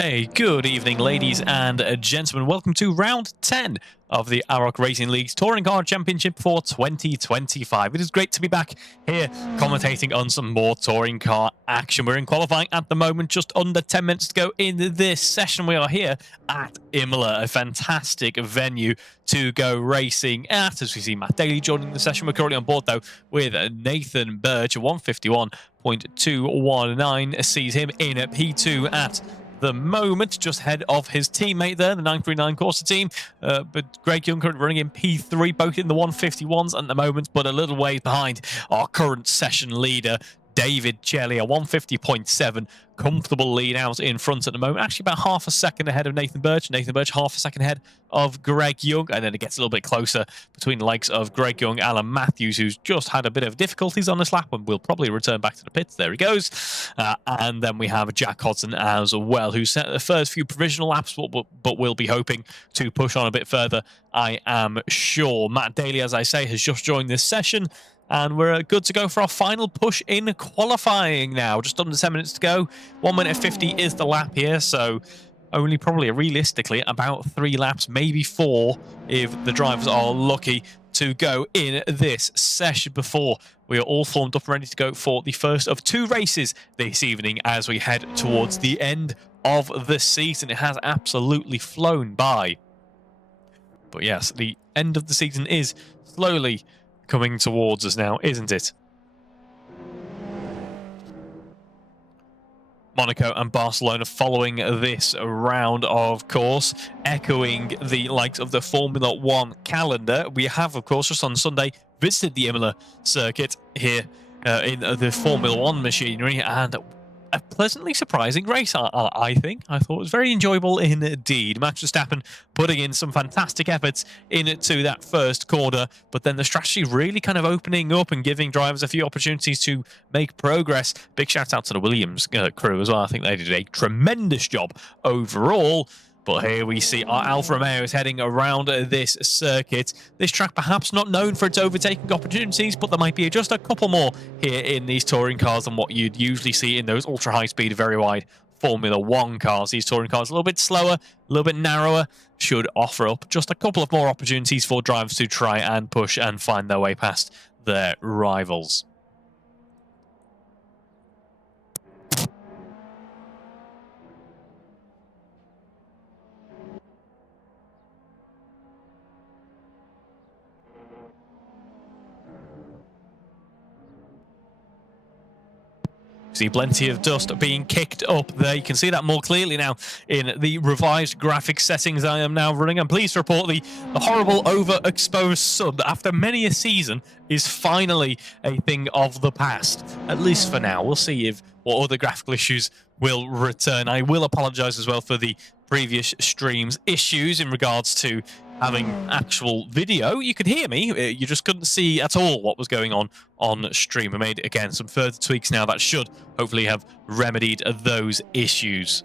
Hey, good evening, ladies and gentlemen. Welcome to round 10 of the AROC Racing League's Touring Car Championship for 2025. It is great to be back here commentating on some more touring car action. We're in qualifying at the moment, just under 10 minutes to go in this session. We are here at Imola, a fantastic venue to go racing at. As we see Matt Daly joining the session, we're currently on board though with Nathan Birch. 151.219 sees him in P2 at the moment, just ahead of hhis teammate there, the 939 Corsa team. But Greg Young currently running in P3, both in the 151s at the moment, but a little ways behind our current session leader, David Chelly, a 150.7 comfortable lead out in front at the moment. Actually about half a second ahead of Nathan Birch. Nathan Birch half a second ahead of Greg Young. And then it gets a little bit closer between the likes of Greg Young, Alan Matthews, who's just had a bit of difficulties on this lap and will probably return back to the pits. There he goes. And then we have Jack Hodson as well, who set the first few provisional laps, but will be hoping to push on a bit further, I am sure. Matt Daly, as I say, has just joined this session. And we're good to go for our final push in qualifying now. Just under 10 minutes to go. 1 minute 50 is the lap here, so only probably realistically about 3 laps, maybe 4, if the drivers are lucky to go in this session before we are all formed up and ready to go for the first of 2 races this evening as we head towards the end of the season. It has absolutely flown by. But yes, the end of the season is slowly coming towards us now, isn't it? Monaco and Barcelona following this round, of course, echoing the likes of the Formula 1 calendar. We have, of course, just on Sunday visited the Imola circuit here in the Formula 1 machinery, and a pleasantly surprising race, I think. I thought it was very enjoyable indeed. Max Verstappen putting in some fantastic efforts into that first corner, but then the strategy really kind of opening up and giving drivers a few opportunities to make progress. Big shout out to the Williams crew as well. I think they did a tremendous job overall. But here we see our Alfa Romeo is heading around this circuit. This track perhaps not known for its overtaking opportunities, but there might be just a couple more here in these touring cars than what you'd usually see in those ultra-high-speed, very wide Formula 1 cars. These touring cars a little bit slower, a little bit narrower, should offer up just a couple of more opportunities for drivers to try and push and find their way past their rivals. See plenty of dust being kicked up there. You can see that more clearly now in the revised graphic settings I am now running. I'm pleased to report the horrible overexposed sun that after many a season is finally a thing of the past, at least for now. We'll see if what other graphical issues will return. I will apologize as well for the previous stream's issues in regards to having actual video. You could hear me, you just couldn't see at all what was going on stream. I made, again, some further tweaks now that should hopefully have remedied those issues.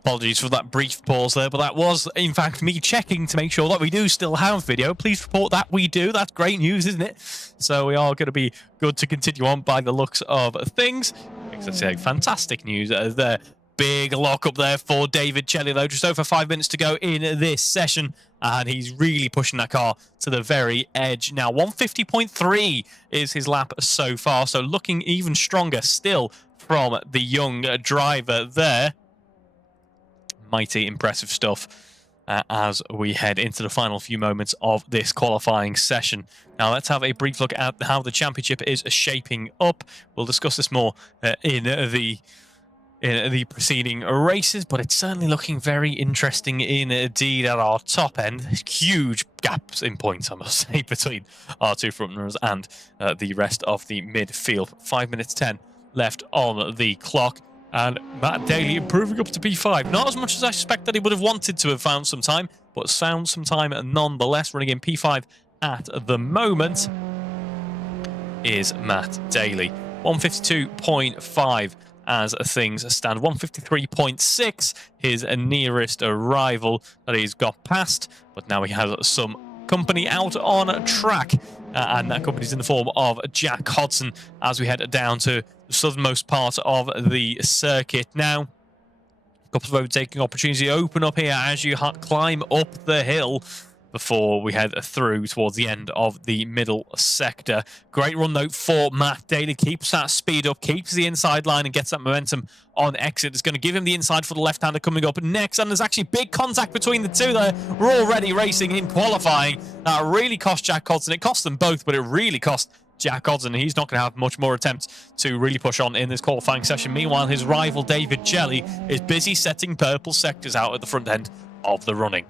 Apologies for that brief pause there, but that was, in fact, me checking to make sure that we do still have video. Please report that we do. That's great news, isn't it? So we are going to be good to continue on by the looks of things. Let's say fantastic news there. Big lock up there for David Chelly, though. Just over 5 minutes to go in this session, and he's really pushing that car to the very edge. Now, 150.3 is his lap so far, so looking even stronger still from the young driver there. Mighty impressive stuff as we head into the final few moments of this qualifying session. Now let's have a brief look at how the championship is shaping up. We'll discuss this more in the preceding races, but it's certainly looking very interesting indeed at our top end. Huge gaps in points, I must say, between our 2 front runners and the rest of the midfield. 5 minutes 10 left on the clock. And Matt Daly improving up to P5. Not as much as I suspect that he would have wanted to have found some time, but found some time nonetheless. Running in P5 at the moment is Matt Daly. 152.5 as things stand. 153.6, his nearest rival that he's got past, but now he has some company out on track, and that company's in the form of Jack Hodson as we head down to the southernmost part of the circuit now. A couple of overtaking opportunities open up here as you climb up the hill before we head through towards the end of the middle sector. Great run though for Matt Daly. Keeps that speed up, keeps the inside line and gets that momentum on exit. It's going to give him the inside for the left-hander coming up next, and there's actually big contact between the two there. We're already racing in qualifying. That really cost Jack Hodson. It cost them both, but it really cost Jack Hodson. He's not going to have much more attempts to really push on in this qualifying session. Meanwhile, his rival David Jelly is busy setting purple sectors out at the front end of the running.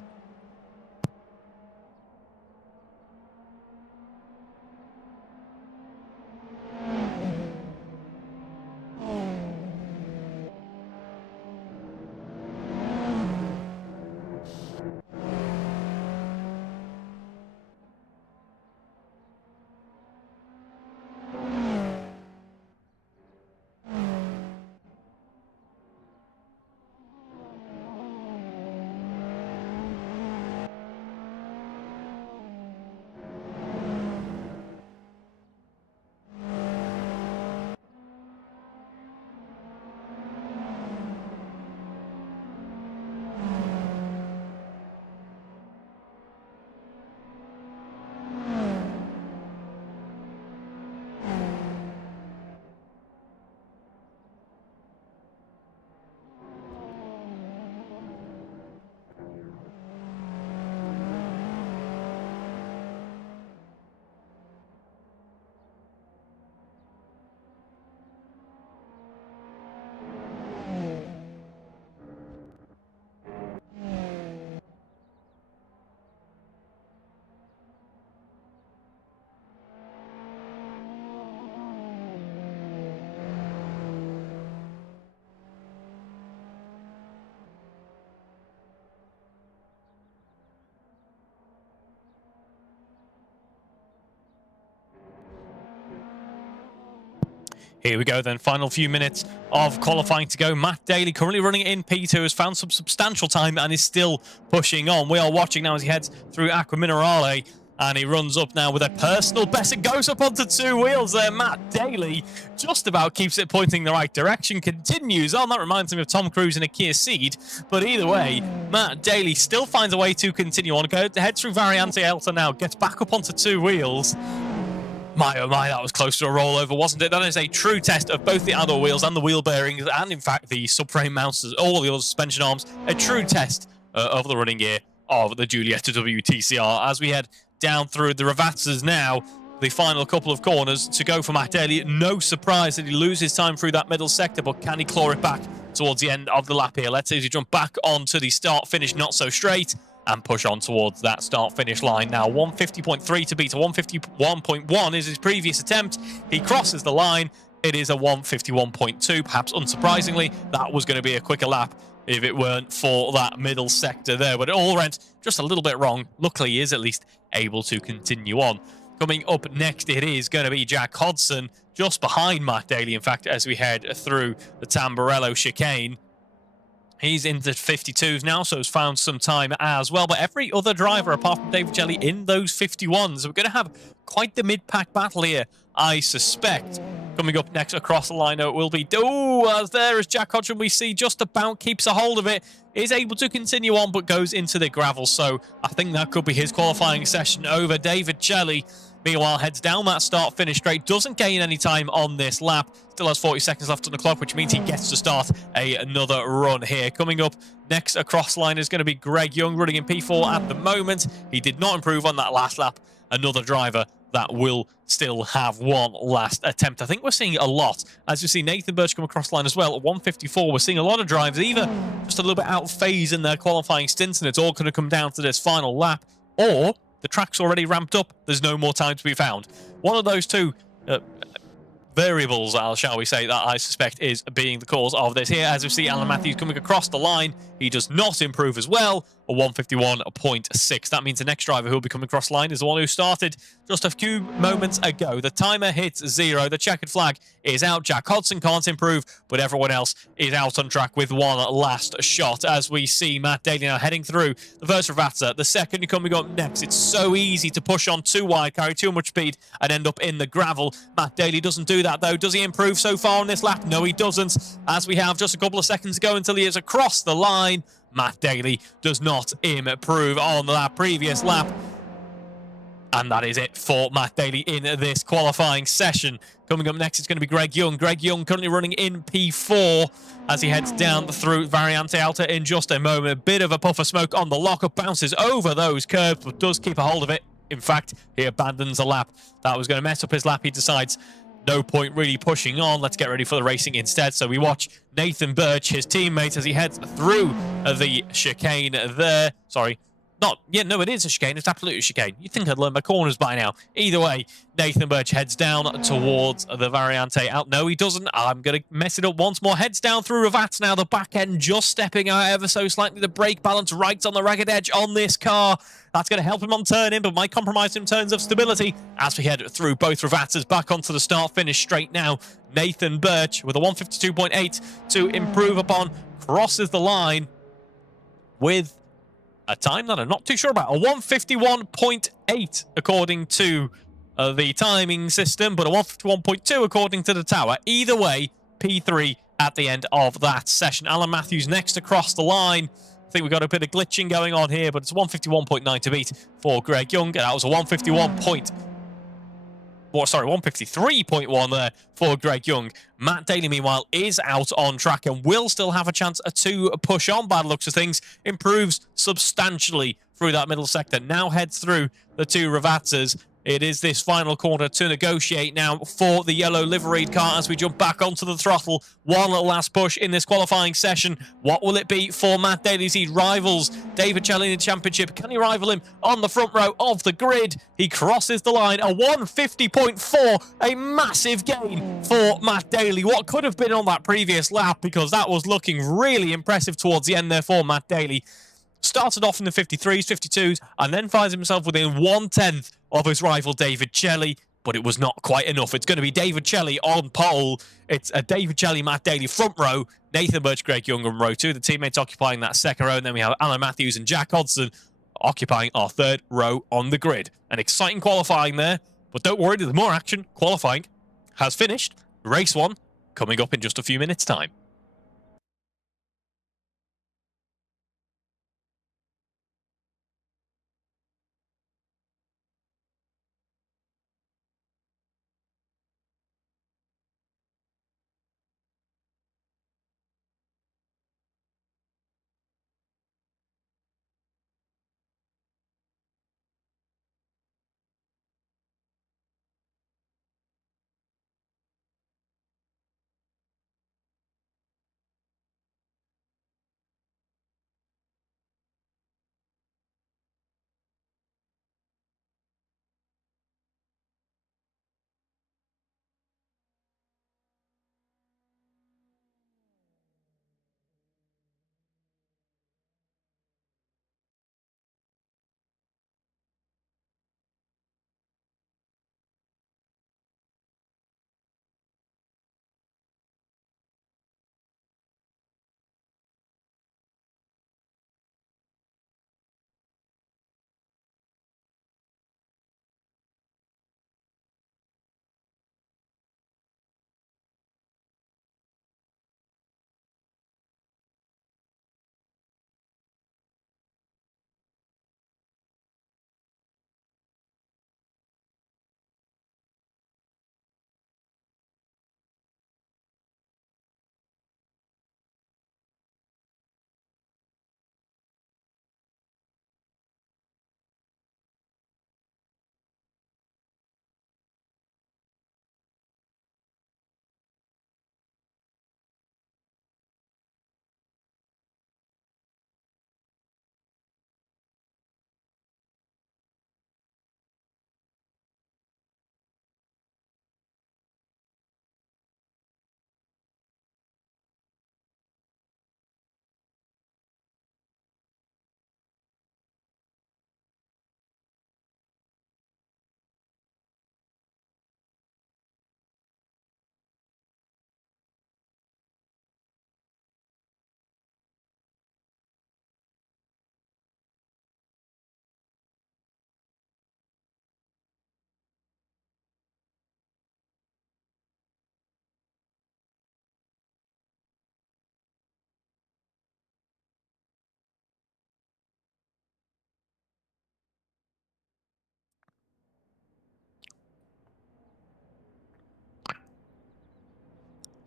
Here we go then, final few minutes of qualifying to go. Matt Daly currently running in P2 has found some substantial time and is still pushing on. We are watching now as he heads through Acqua Minerale, and he runs up now with a personal best and goes up onto two wheels there. Matt Daly just about keeps it pointing the right direction, continues on. That reminds me of Tom Cruise in a Kia Ceed, but either way, Matt Daly still finds a way to continue on. Heads through Variante Alta now, gets back up onto two wheels. My, oh my, that was close to a rollover, wasn't it? That is a true test of both the alloy wheels and the wheel bearings, and in fact the subframe mounts, all the other suspension arms. A true test of the running gear of the Giulietta WTCR. As we head down through the Ravazzas now, the final couple of corners to go for Matt Daly. No surprise that he loses time through that middle sector, but can he claw it back towards the end of the lap here? Let's see if he jump back onto the start-finish not so straight and push on towards that start-finish line. Now 150.3 to beat a 151.1 is his previous attempt. He crosses the line. It is a 151.2. Perhaps unsurprisingly, that was going to be a quicker lap if it weren't for that middle sector there. But it all went just a little bit wrong. Luckily, he is at least able to continue on. Coming up next, it is going to be Jack Hodson, just behind Matt Daly, in fact, as we head through the Tamburello chicane. He's into 52s now, so has found some time as well. But every other driver, apart from David Jelly, in those 51s. We're going to have quite the mid-pack battle here, I suspect. Coming up next across the line, it will be... Oh, as there is Jack Hodson, we see just about keeps a hold of it. Is able to continue on, but goes into the gravel. So I think that could be his qualifying session over. David Jelly, meanwhile, heads down that start-finish straight. Doesn't gain any time on this lap. Still has 40 seconds left on the clock, which means he gets to start another run here. Coming up next across line is going to be Greg Young, running in P4 at the moment. He did not improve on that last lap. Another driver that will still have one last attempt. I think we're seeing a lot. As you see Nathan Birch come across the line as well at 154. We're seeing a lot of drivers either just a little bit out of phase in their qualifying stints, and it's all going to come down to this final lap, or the track's already ramped up. There's no more time to be found. One of those two variables, shall we say, that I suspect is being the cause of this here. As we see Alan Matthews coming across the line, he does not improve as well, a 151.6. That means the next driver who will be coming across the line is the one who started just a few moments ago. The timer hits 0. The checkered flag is out. Jack Hodson can't improve, but everyone else is out on track with one last shot. As we see Matt Daly now heading through the first Ravazza. The second coming up next. It's so easy to push on too wide, carry too much speed, and end up in the gravel. Matt Daly doesn't do that, though. Does he improve so far on this lap? No, he doesn't. As we have just a couple of seconds to go until he is across the line, Matt Daly does not improve on that previous lap. And that is it for Matt Daly in this qualifying session. Coming up next, it's going to be Greg Young. Greg Young currently running in P4 as he heads down through Variante Alta in just a moment. A bit of a puff of smoke on the lockup, bounces over those curbs, but does keep a hold of it. In fact, he abandons a lap. That was going to mess up his lap. He decides no point really pushing on. Let's get ready for the racing instead. So we watch Nathan Birch, his teammate, as he heads through the chicane there. Sorry. No, it is a chicane. It's absolutely a chicane. You'd think I'd learn my corners by now. Either way, Nathan Birch heads down towards the Variante out. No, he doesn't. I'm going to mess it up once more. Heads down through Ravazza now. The back end just stepping out ever so slightly. The brake balance right on the ragged edge on this car. That's going to help him on turn-in, but might compromise him in terms of stability as we head through both Ravazzas back onto the start-finish straight now. Nathan Birch with a 152.8 to improve upon. Crosses the line with a time that I'm not too sure about. A 151.8 according to the timing system, but a 151.2 according to the tower. Either way, P3 at the end of that session. Alan Matthews next across the line. I think we've got a bit of glitching going on here, but it's 151.9 to beat for Greg Young. And that was a 153.1 there for Greg Young. Matt Daly, meanwhile, is out on track and will still have a chance to push on by the looks of things. Improves substantially through that middle sector. Now heads through the two Ravazzas. It is this final corner to negotiate now for the yellow liveried car as we jump back onto the throttle. One last push in this qualifying session. What will it be for Matt Daly? He rivals David Chelley in the championship. Can he rival him on the front row of the grid? He crosses the line. A 150.4, a massive gain for Matt Daly. What could have been on that previous lap, because that was looking really impressive towards the end there for Matt Daly. Started off in the 53s, 52s, and then finds himself within 1/10 of his rival David Chelley, but it was not quite enough. It's going to be David Chelley on pole. It's a David Chelley, Matt Daly front row, Nathan Birch, Greg Young on row 2, the teammates occupying that second row, and then we have Alan Matthews and Jack Hodson occupying our third row on the grid. An exciting qualifying there, but don't worry, there's more action. Qualifying has finished. Race 1 coming up in just a few minutes' time.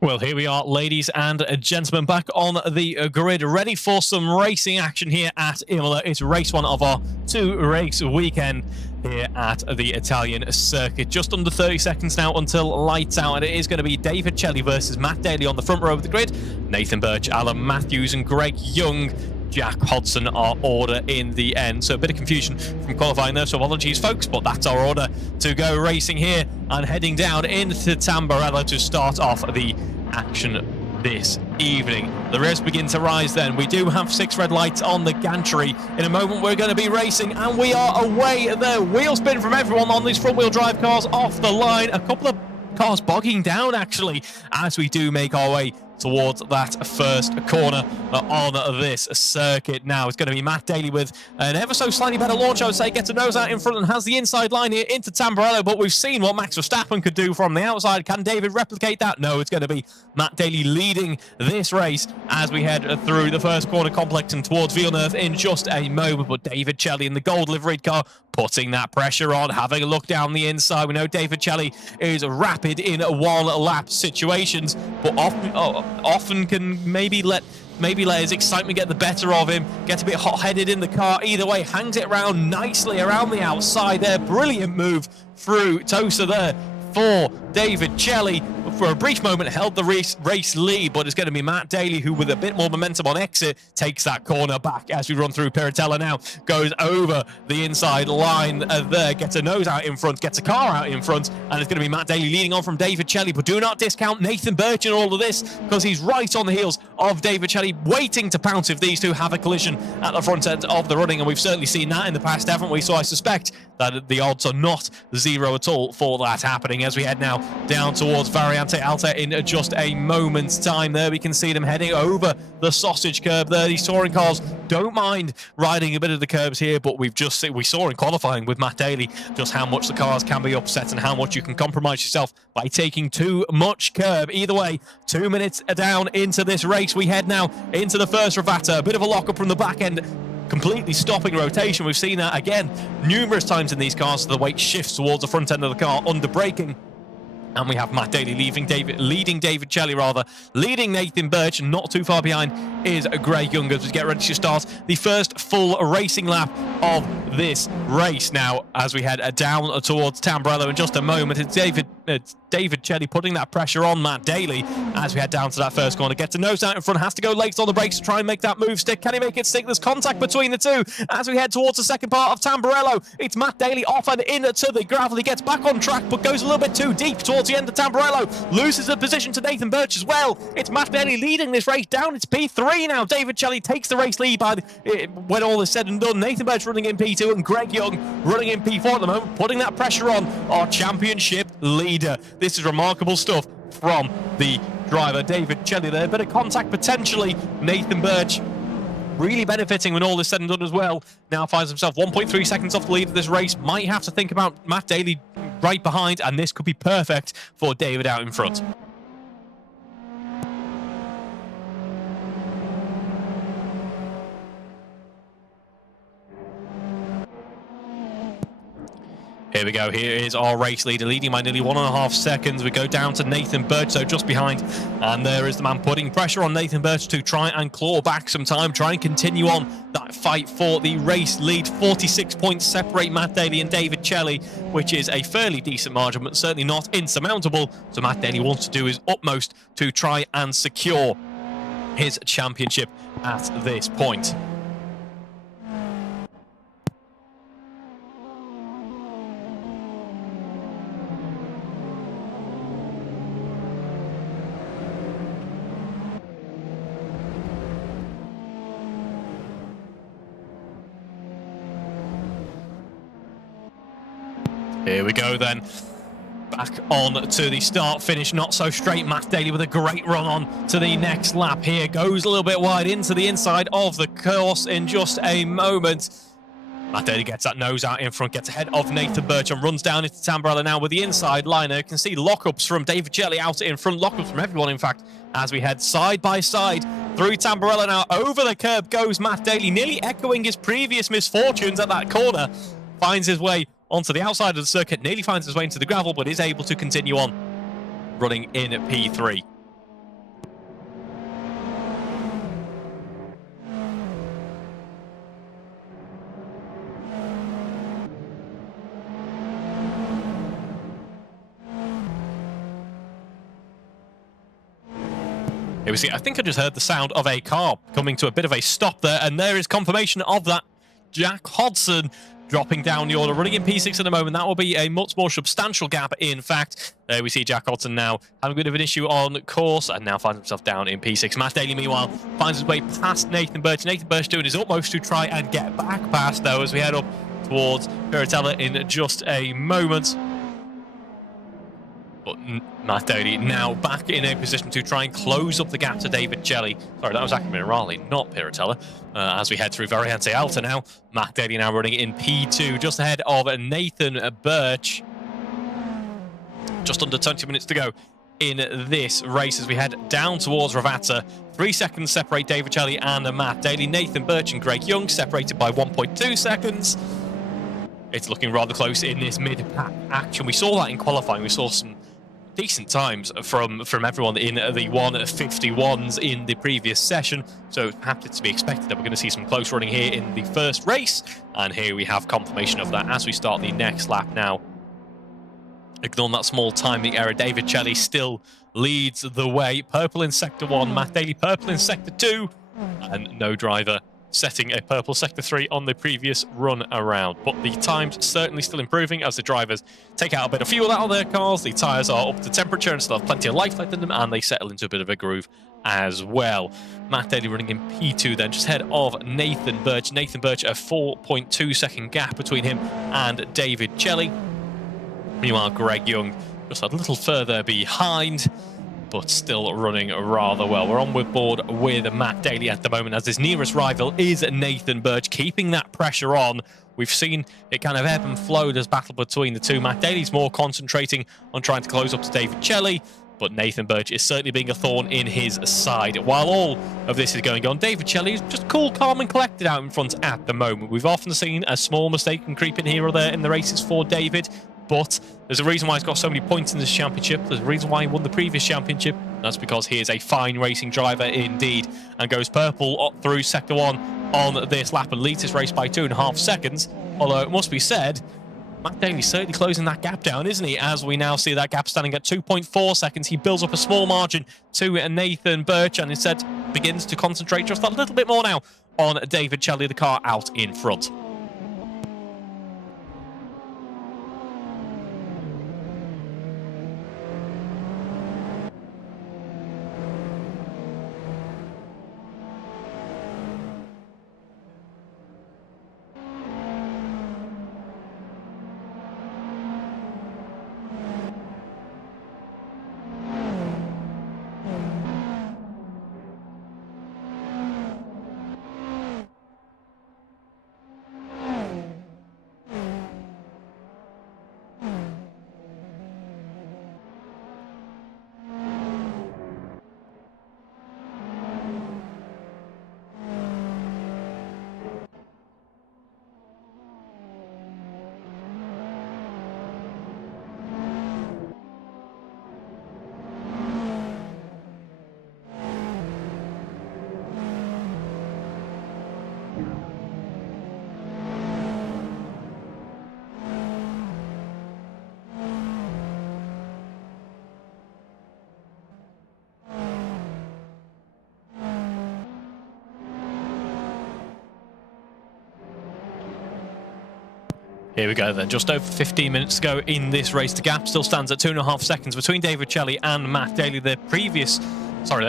Well, here we are, ladies and gentlemen, back on the grid, ready for some racing action here at Imola. It's race one of our two-race weekend here at the Italian circuit. Just under 30 seconds now until lights out, and it is going to be David Chelly versus Matt Daly on the front row of the grid. Nathan Birch, Alan Matthews, and Greg Young, Jack Hodson our order in the end. So a bit of confusion from qualifying there, so apologies folks, but that's our order to go racing here and heading down into Tamburello to start off the action this evening. The revs begin to rise then. We do have 6 red lights on the gantry. In a moment we're going to be racing, and we are away there. Wheel spin from everyone on these front wheel drive cars off the line. A couple of cars bogging down actually as we do make our way towards that first corner on this circuit. Now it's going to be Matt Daly with an ever so slightly better launch, I would say. Gets a nose out in front and has the inside line here into Tamburello, but we've seen what Max Verstappen could do from the outside. Can David replicate that? No, it's going to be Matt Daly leading this race as we head through the first corner complex and towards Villeneuve in just a moment. But David Chelly in the gold liveried car putting that pressure on, having a look down the inside. We know David Chelly is rapid in one lap situations, but often can maybe let his excitement get the better of him, get a bit hot-headed in the car. Either way, hangs it around nicely around the outside there. Brilliant move through Tosa there for David Chelly. For a brief moment held the race lead, but it's going to be Matt Daly who, with a bit more momentum on exit, takes that corner back as we run through. Piratella now goes over the inside line there, gets a nose out in front, gets a car out in front, and it's going to be Matt Daly leading on from David Chelly. But do not discount Nathan Birch in all of this, because he's right on the heels of David Chelly, waiting to pounce if these two have a collision at the front end of the running, and we've certainly seen that in the past, haven't we? So I suspect that the odds are not zero at all for that happening. As we head now down towards Variante Alta in just a moment's time there, we can see them heading over the sausage curb there. These touring cars don't mind riding a bit of the curbs here, but we saw in qualifying with Matt Daly just how much the cars can be upset and how much you can compromise yourself by taking too much curb. Either way, 2 minutes down into this race, we head now into the first regatta. A bit of a lock-up from the back end, completely stopping rotation. We've seen that again numerous times in these cars. So the weight shifts towards the front end of the car under braking. And we have Matt Daly leading David Chelly, leading Nathan Birch, and not too far behind is Greg Young as we get ready to start the first full racing lap of this race. Now, as we head down towards Tamburello in just a moment, it's David Chelly putting that pressure on Matt Daly as we head down to that first corner. Gets a nose out in front, has to go late on the brakes to try and make that move stick. Can he make it stick? There's contact between the two as we head towards the second part of Tamburello. It's Matt Daly off and into the gravel. He gets back on track, but goes a little bit too deep towards the end of Tamburello. Loses a position to Nathan Birch as well. It's Matt Daly leading this race down. It's P3 now. David Chelly takes the race lead when all is said and done. Nathan Birch running in P2 and Greg Young running in P4 at the moment, putting that pressure on our championship leader. This is remarkable stuff from the driver, David Chelly there. Bit of contact potentially. Nathan Birch really benefiting when all is said and done as well. Now finds himself 1.3 seconds off the lead of this race. Might have to think about Matt Daly right behind, and this could be perfect for David out in front. Here we go. Here is our race leader, leading by nearly 1.5 seconds. We go down to Nathan Birch, so just behind. And there is the man putting pressure on Nathan Birch to try and claw back some time, try and continue on that fight for the race lead. 46 points separate Matt Daly and David Chelly, which is a fairly decent margin, but certainly not insurmountable. So Matt Daly wants to do his utmost to try and secure his championship at this point. Here we go then. Back on to the start finish, not so straight. Matt Daly with a great run on to the next lap here. Goes a little bit wide into the inside of the course in just a moment. Matt Daly gets that nose out in front, gets ahead of Nathan Birch and runs down into Tamburello now with the inside liner. You can see lockups from David Chelly out in front, lockups from everyone in fact, as we head side by side through Tamburello now. Over the curb goes Matt Daly, nearly echoing his previous misfortunes at that corner. Finds his way onto the outside of the circuit, nearly finds his way into the gravel, but is able to continue on running in at P3. Here we see, I think I just heard the sound of a car coming to a bit of a stop there, and there is confirmation of that. Jack Hodson dropping down the order, running in P6 at the moment. That will be a much more substantial gap, in fact. There we see Jack Hodson now having a bit of an issue on course and now finds himself down in P6. Matt Daly, meanwhile, finds his way past Nathan Birch. Nathan Birch doing his utmost to try and get back past, though, as we head up towards Piratella in just a moment. But Matt Daly now back in a position to try and close up the gap to David Jelly. Sorry, that was actually Mirali, not Piratella. As we head through Variante Alta now, Matt Daly now running in P2, just ahead of Nathan Birch. Just under 20 minutes to go in this race as we head down towards Ravata. 3 seconds separate David Jelly and Matt Daly. Nathan Birch and Greg Young separated by 1.2 seconds. It's looking rather close in this mid-pack action. We saw that in qualifying. We saw some decent times from everyone in the 151s in the previous session, so perhaps it's to be expected that we're going to see some close running here in the first race, and here we have confirmation of that as we start the next lap now. Ignoring that small timing error, David Jelly still leads the way. Purple in Sector 1, Matt Daly purple in Sector 2, and no driver setting a purple Sector 3 on the previous run around. But the time's certainly still improving as the drivers take out a bit of fuel out of their cars, the tyres are up to temperature and still have plenty of life left in them, and they settle into a bit of a groove as well. Matt Daly running in P2 then, just ahead of Nathan Birch. Nathan Birch, a 4.2 second gap between him and David Jelly. Meanwhile, Greg Young just a little further behind, but still running rather well. We're on board with Matt Daly at the moment, as his nearest rival is Nathan Birch, keeping that pressure on. We've seen it kind of ebb and flow, this battle between the two. Matt Daly's more concentrating on trying to close up to David Jelly, but Nathan Birch is certainly being a thorn in his side. While all of this is going on, David Jelly is just cool, calm and collected out in front at the moment. We've often seen a small mistake can creep in here or there in the races for David, but there's a reason why he's got so many points in this championship. There's a reason why he won the previous championship. That's because he is a fine racing driver indeed, and goes purple up through Sector 1 on this lap and leads this race by 2.5 seconds. Although it must be said, Matt Daly's certainly closing that gap down, isn't he? As we now see that gap standing at 2.4 seconds. He builds up a small margin to Nathan Birch and instead begins to concentrate just a little bit more now on David Jelly, the car out in front. Here we go then, just over 15 minutes to go in this race. The gap still stands at 2.5 seconds between David Jelly and Matt Daly, their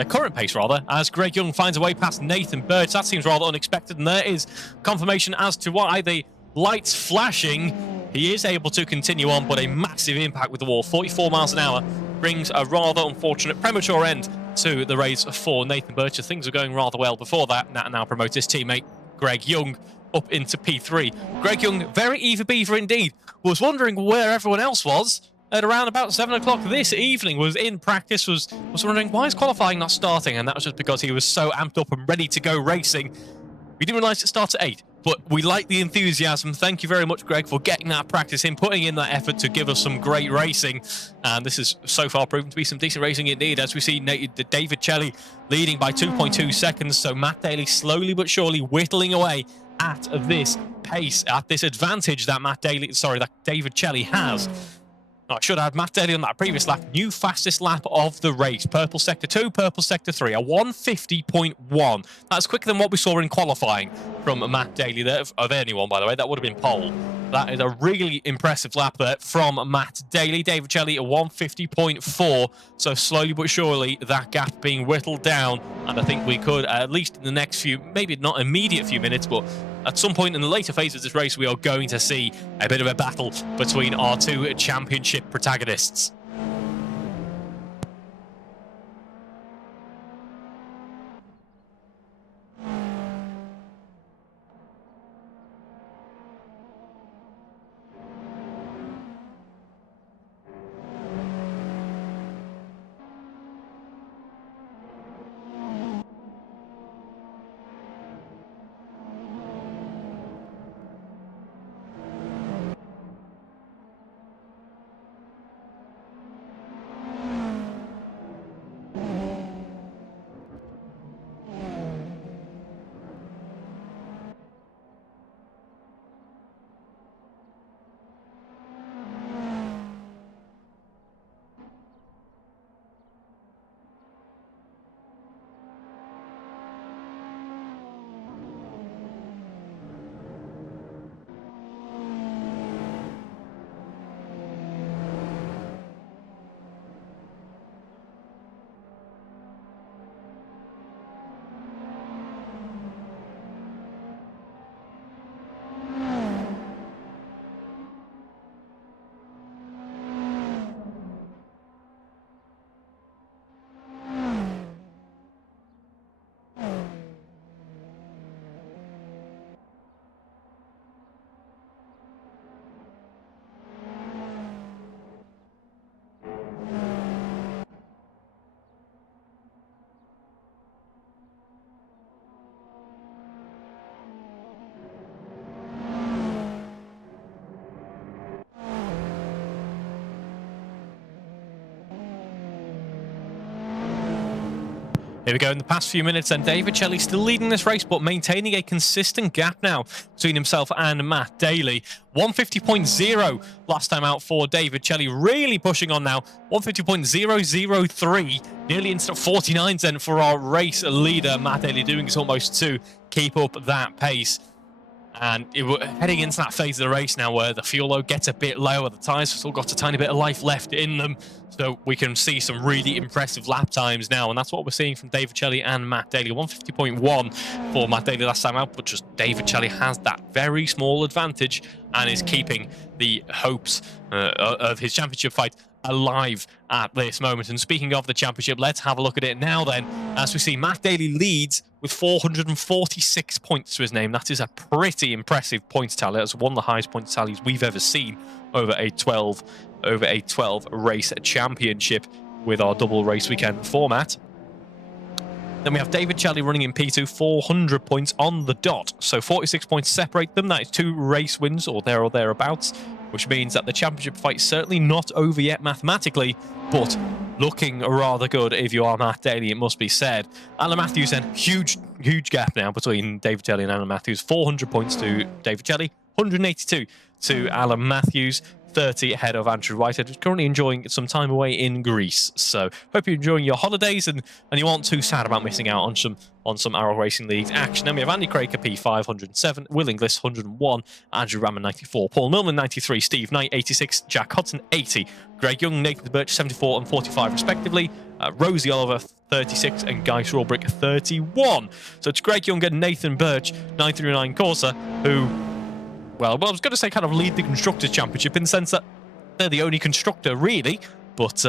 current pace rather, as Greg Young finds a way past Nathan Birch. That seems rather unexpected, and there is confirmation as to why. The lights flashing, he is able to continue on, but a massive impact with the wall. 44 miles an hour brings a rather unfortunate premature end to the race for Nathan Birch. Things were going rather well before that. Now promotes his teammate Greg Young up into P3. Greg Young, very eager beaver indeed, was wondering where everyone else was at around about 7 o'clock this evening, was in practice, was wondering why is qualifying not starting, and that was just because he was so amped up and ready to go racing. We didn't realise it starts at 8, but we like the enthusiasm. Thank you very much, Greg, for getting that practice in, putting in that effort to give us some great racing, and this is so far proven to be some decent racing indeed, as we see David Jelly leading by 2.2 seconds, so Matt Daly slowly but surely whittling away at this pace, at this advantage that David Jelly has. I should add Matt Daly on that previous lap. New fastest lap of the race. Purple Sector 2, Purple Sector 3. A 150.1. That's quicker than what we saw in qualifying from Matt Daly there. Of anyone, by the way. That would have been pole. That is a really impressive lap there from Matt Daly. David Shelley, a 150.4. So slowly but surely, that gap being whittled down. And I think we could, at least in the next few, maybe not immediate few minutes, but at some point in the later phase of this race, we are going to see a bit of a battle between our two championship protagonists. Here we go in the past few minutes, and David Shelley still leading this race, but maintaining a consistent gap now between himself and Matt Daly. 150.0 last time out for David Shelley, really pushing on now. 150.003, nearly into 49s then for our race leader. Matt Daly doing his utmost to keep up that pace. And heading into that phase of the race now where the fuel load gets a bit lower, the tyres have still got a tiny bit of life left in them, so we can see some really impressive lap times now, and that's what we're seeing from David Shelley and Matt Daly. 150.1 for Matt Daly last time out, but just David Shelley has that very small advantage and is keeping the hopes of his championship fight alive at this moment. And speaking of the championship, let's have a look at it now then, as we see Matt Daly leads with 446 points to his name. That is a pretty impressive points tally. That's one of the highest points tallies we've ever seen over a 12 race championship with our double race weekend format. Then we have David Shelley running in P2, 400 points on the dot. So 46 points separate them. That is 2 race wins or thereabouts, which means that the championship fight's certainly not over yet mathematically, but looking rather good if you are Matt Daly, it must be said. Alan Matthews then, huge gap now between David Shelley and Alan Matthews. 400 points to David Shelley, 182 to Alan Matthews. 30 ahead of Andrew Whitehead, who's currently enjoying some time away in Greece. So hope you're enjoying your holidays and you aren't too sad about missing out on some AROC Racing League's action. Then we have Andy Craker P5 107, Will Inglis 101, Andrew Raman 94, Paul Millman 93, Steve Knight 86, Jack Hudson 80, Greg Young, Nathan Birch 74 and 45 respectively, Rosie Oliver 36 and Guy Strawbrick 31. So it's Greg Young and Nathan Birch 939 Corsa who, well, I was going to say kind of lead the Constructors' Championship in the sense that they're the only constructor, really. But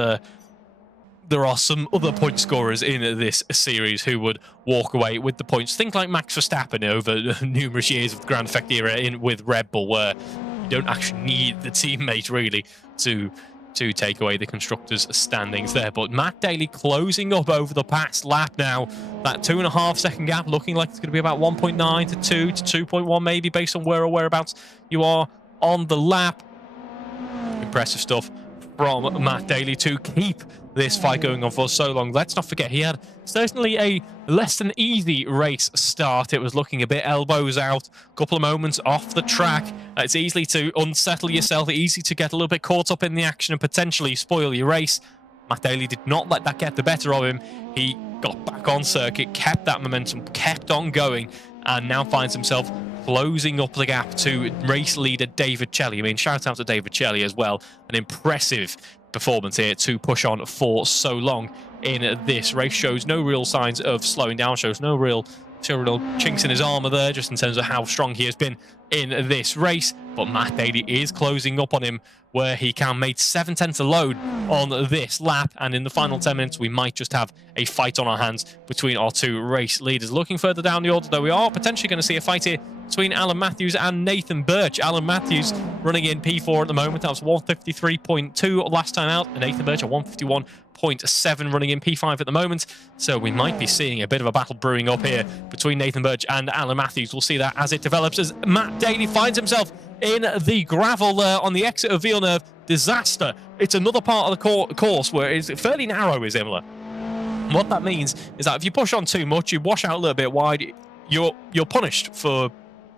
there are some other point scorers in this series who would walk away with the points. Think like Max Verstappen over numerous years of the Grand Effect era with Red Bull, where you don't actually need the teammate, really, to take away the Constructors' standings there. But Matt Daly closing up over the past lap now. That 2.5 second gap looking like it's going to be about 1.9 to 2 to 2.1 maybe, based on where or whereabouts you are on the lap. Impressive stuff from Matt Daly to keep this fight going on for so long. Let's not forget, he had certainly a less than easy race start. It was looking a bit elbows out, a couple of moments off the track. It's easy to unsettle yourself, easy to get a little bit caught up in the action and potentially spoil your race. Matt Daly did not let that get the better of him. He got back on circuit, kept that momentum, kept on going, and now finds himself closing up the gap to race leader David Chelly. I mean, shout out to David Chelly as well. An impressive performance here to push on for so long in this race. Shows no real signs of slowing down, shows no real chinks in his armor there, just in terms of how strong he has been in this race. But Matt Daly is closing up on him where he can. Made 7/10 alone on this lap, and in the final 10 minutes we might just have a fight on our hands between our two race leaders. Looking further down the order, though, we are potentially going to see a fight here between Alan Matthews and Nathan Birch. Alan Matthews running in P4 at the moment. That was 153.2 last time out, and Nathan Birch at 151.7 running in P5 at the moment. So we might be seeing a bit of a battle brewing up here between Nathan Birch and Alan Matthews. We'll see that as it develops, as Matt Daly finds himself in the gravel there on the exit of Villeneuve. Disaster. It's another part of the course where it's fairly narrow, is Imola. What that means is that if you push on too much, you wash out a little bit wide, you're punished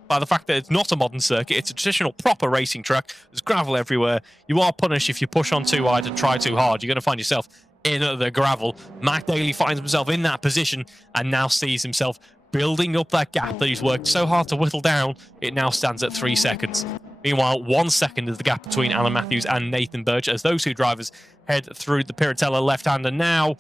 by the fact that it's not a modern circuit. It's a traditional proper racing track. There's gravel everywhere. You are punished if you push on too wide and try too hard. You're going to find yourself in the gravel. Matt Daly finds himself in that position and now sees himself building up that gap that he's worked so hard to whittle down. It now stands at 3 seconds. Meanwhile, 1 second is the gap between Alan Matthews and Nathan Birch as those two drivers head through the Piratella left-hander now.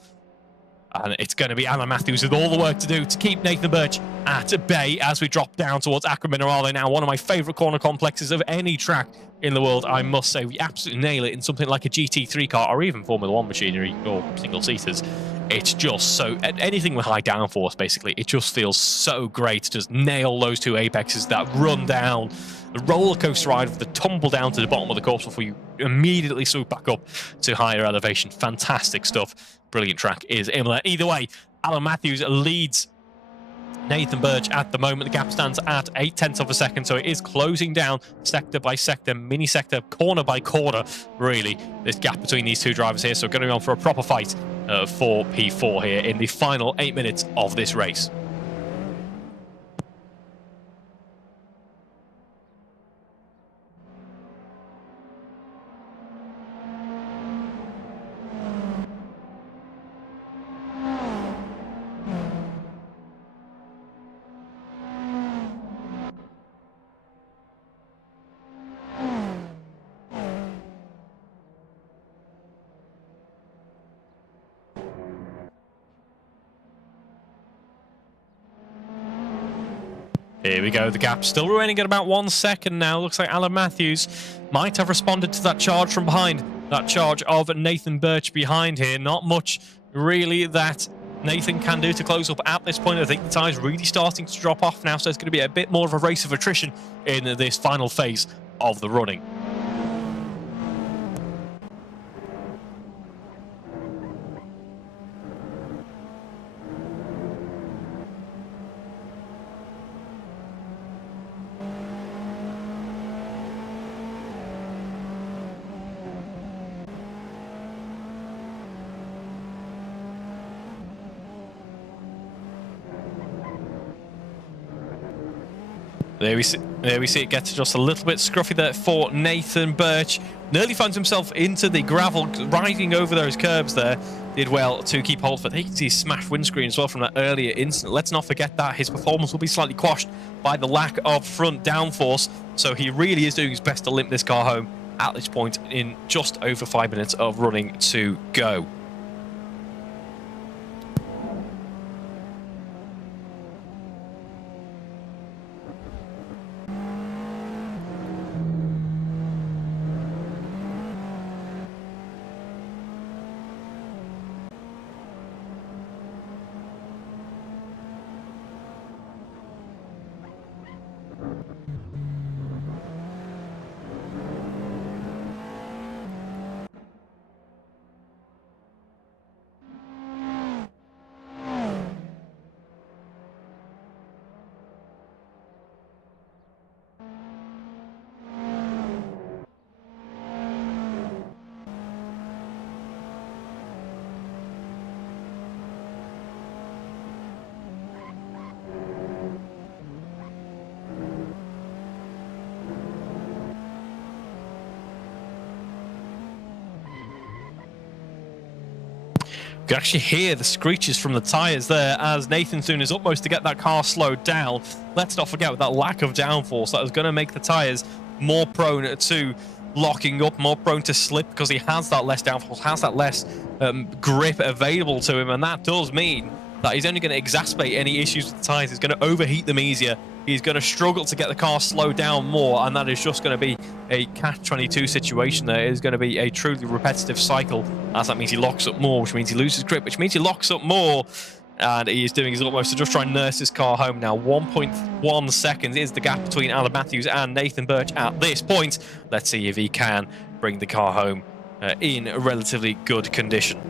And it's going to be Alan Matthews with all the work to do to keep Nathan Birch at bay as we drop down towards Acqua Minerale now. One of my favourite corner complexes of any track in the world, I must say. We absolutely nail it in something like a GT3 car or even Formula 1 machinery or single-seaters. It's just so... anything with high downforce, basically. It just feels so great to just nail those two apexes, that run down, the roller coaster ride with the tumble down to the bottom of the course before you immediately swoop back up to higher elevation. Fantastic stuff. Brilliant track is Imola. Either way, Alan Matthews leads Nathan Birch at the moment. The gap stands at 0.8 of a second, so it is closing down sector by sector, mini sector, corner by corner, really, this gap between these two drivers here. So going on for a proper fight for P4 here in the final 8 minutes of this race. Here we go, the gap still remaining at about 1 second now. Looks like Alan Matthews might have responded to that charge from behind. That charge of Nathan Birch behind here. Not much really that Nathan can do to close up at this point. I think the tide's really starting to drop off now, so it's going to be a bit more of a race of attrition in this final phase of the running. There we see it gets just a little bit scruffy there for Nathan Birch. Nearly finds himself into the gravel, riding over those curbs there. Did well to keep hold of it. I think he smashed windscreen as well from that earlier incident. Let's not forget that his performance will be slightly quashed by the lack of front downforce. So he really is doing his best to limp this car home at this point in just over 5 minutes of running to go. You can actually hear the screeches from the tyres there as Nathan's doing his utmost to get that car slowed down. Let's not forget, with that lack of downforce, that is going to make the tyres more prone to locking up, more prone to slip, because he has that less downforce, has that less grip available to him, and that does mean that he's only going to exacerbate any issues with the tyres. He's going to overheat them easier. He's going to struggle to get the car slowed down more, and that is just going to be a catch-22 situation there. It is going to be a truly repetitive cycle, as that means he locks up more, which means he loses grip, which means he locks up more, and he is doing his utmost to just try and nurse his car home now. 1.1 seconds is the gap between Alan Matthews and Nathan Birch at this point. Let's see if he can bring the car home in relatively good condition.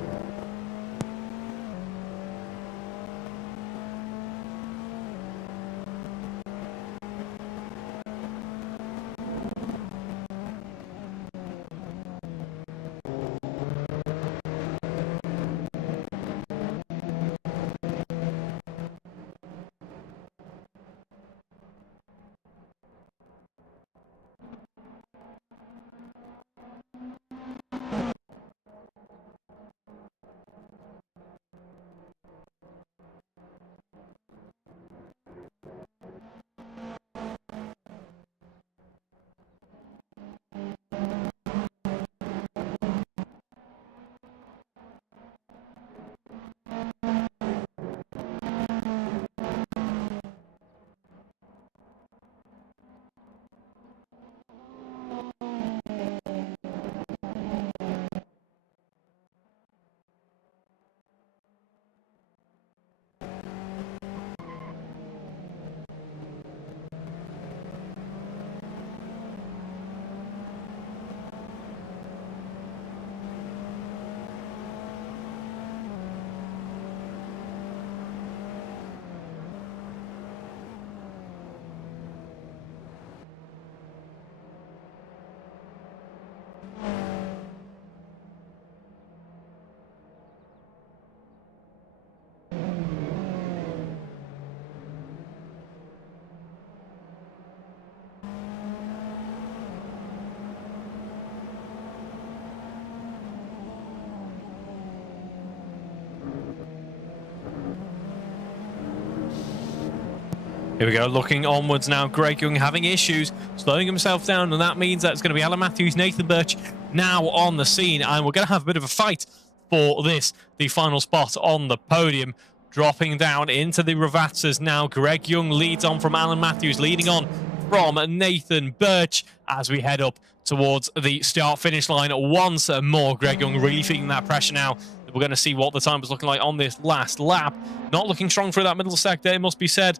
Here we go, looking onwards now. Greg Young having issues, slowing himself down, and that means that it's going to be Alan Matthews, Nathan Birch now on the scene, and we're going to have a bit of a fight for this, the final spot on the podium. Dropping down into the Ravazzas now. Greg Young leads on from Alan Matthews, leading on from Nathan Birch as we head up towards the start-finish line once more. Greg Young really feeling that pressure now. We're going to see what the time was looking like on this last lap. Not looking strong through that middle sector, it must be said.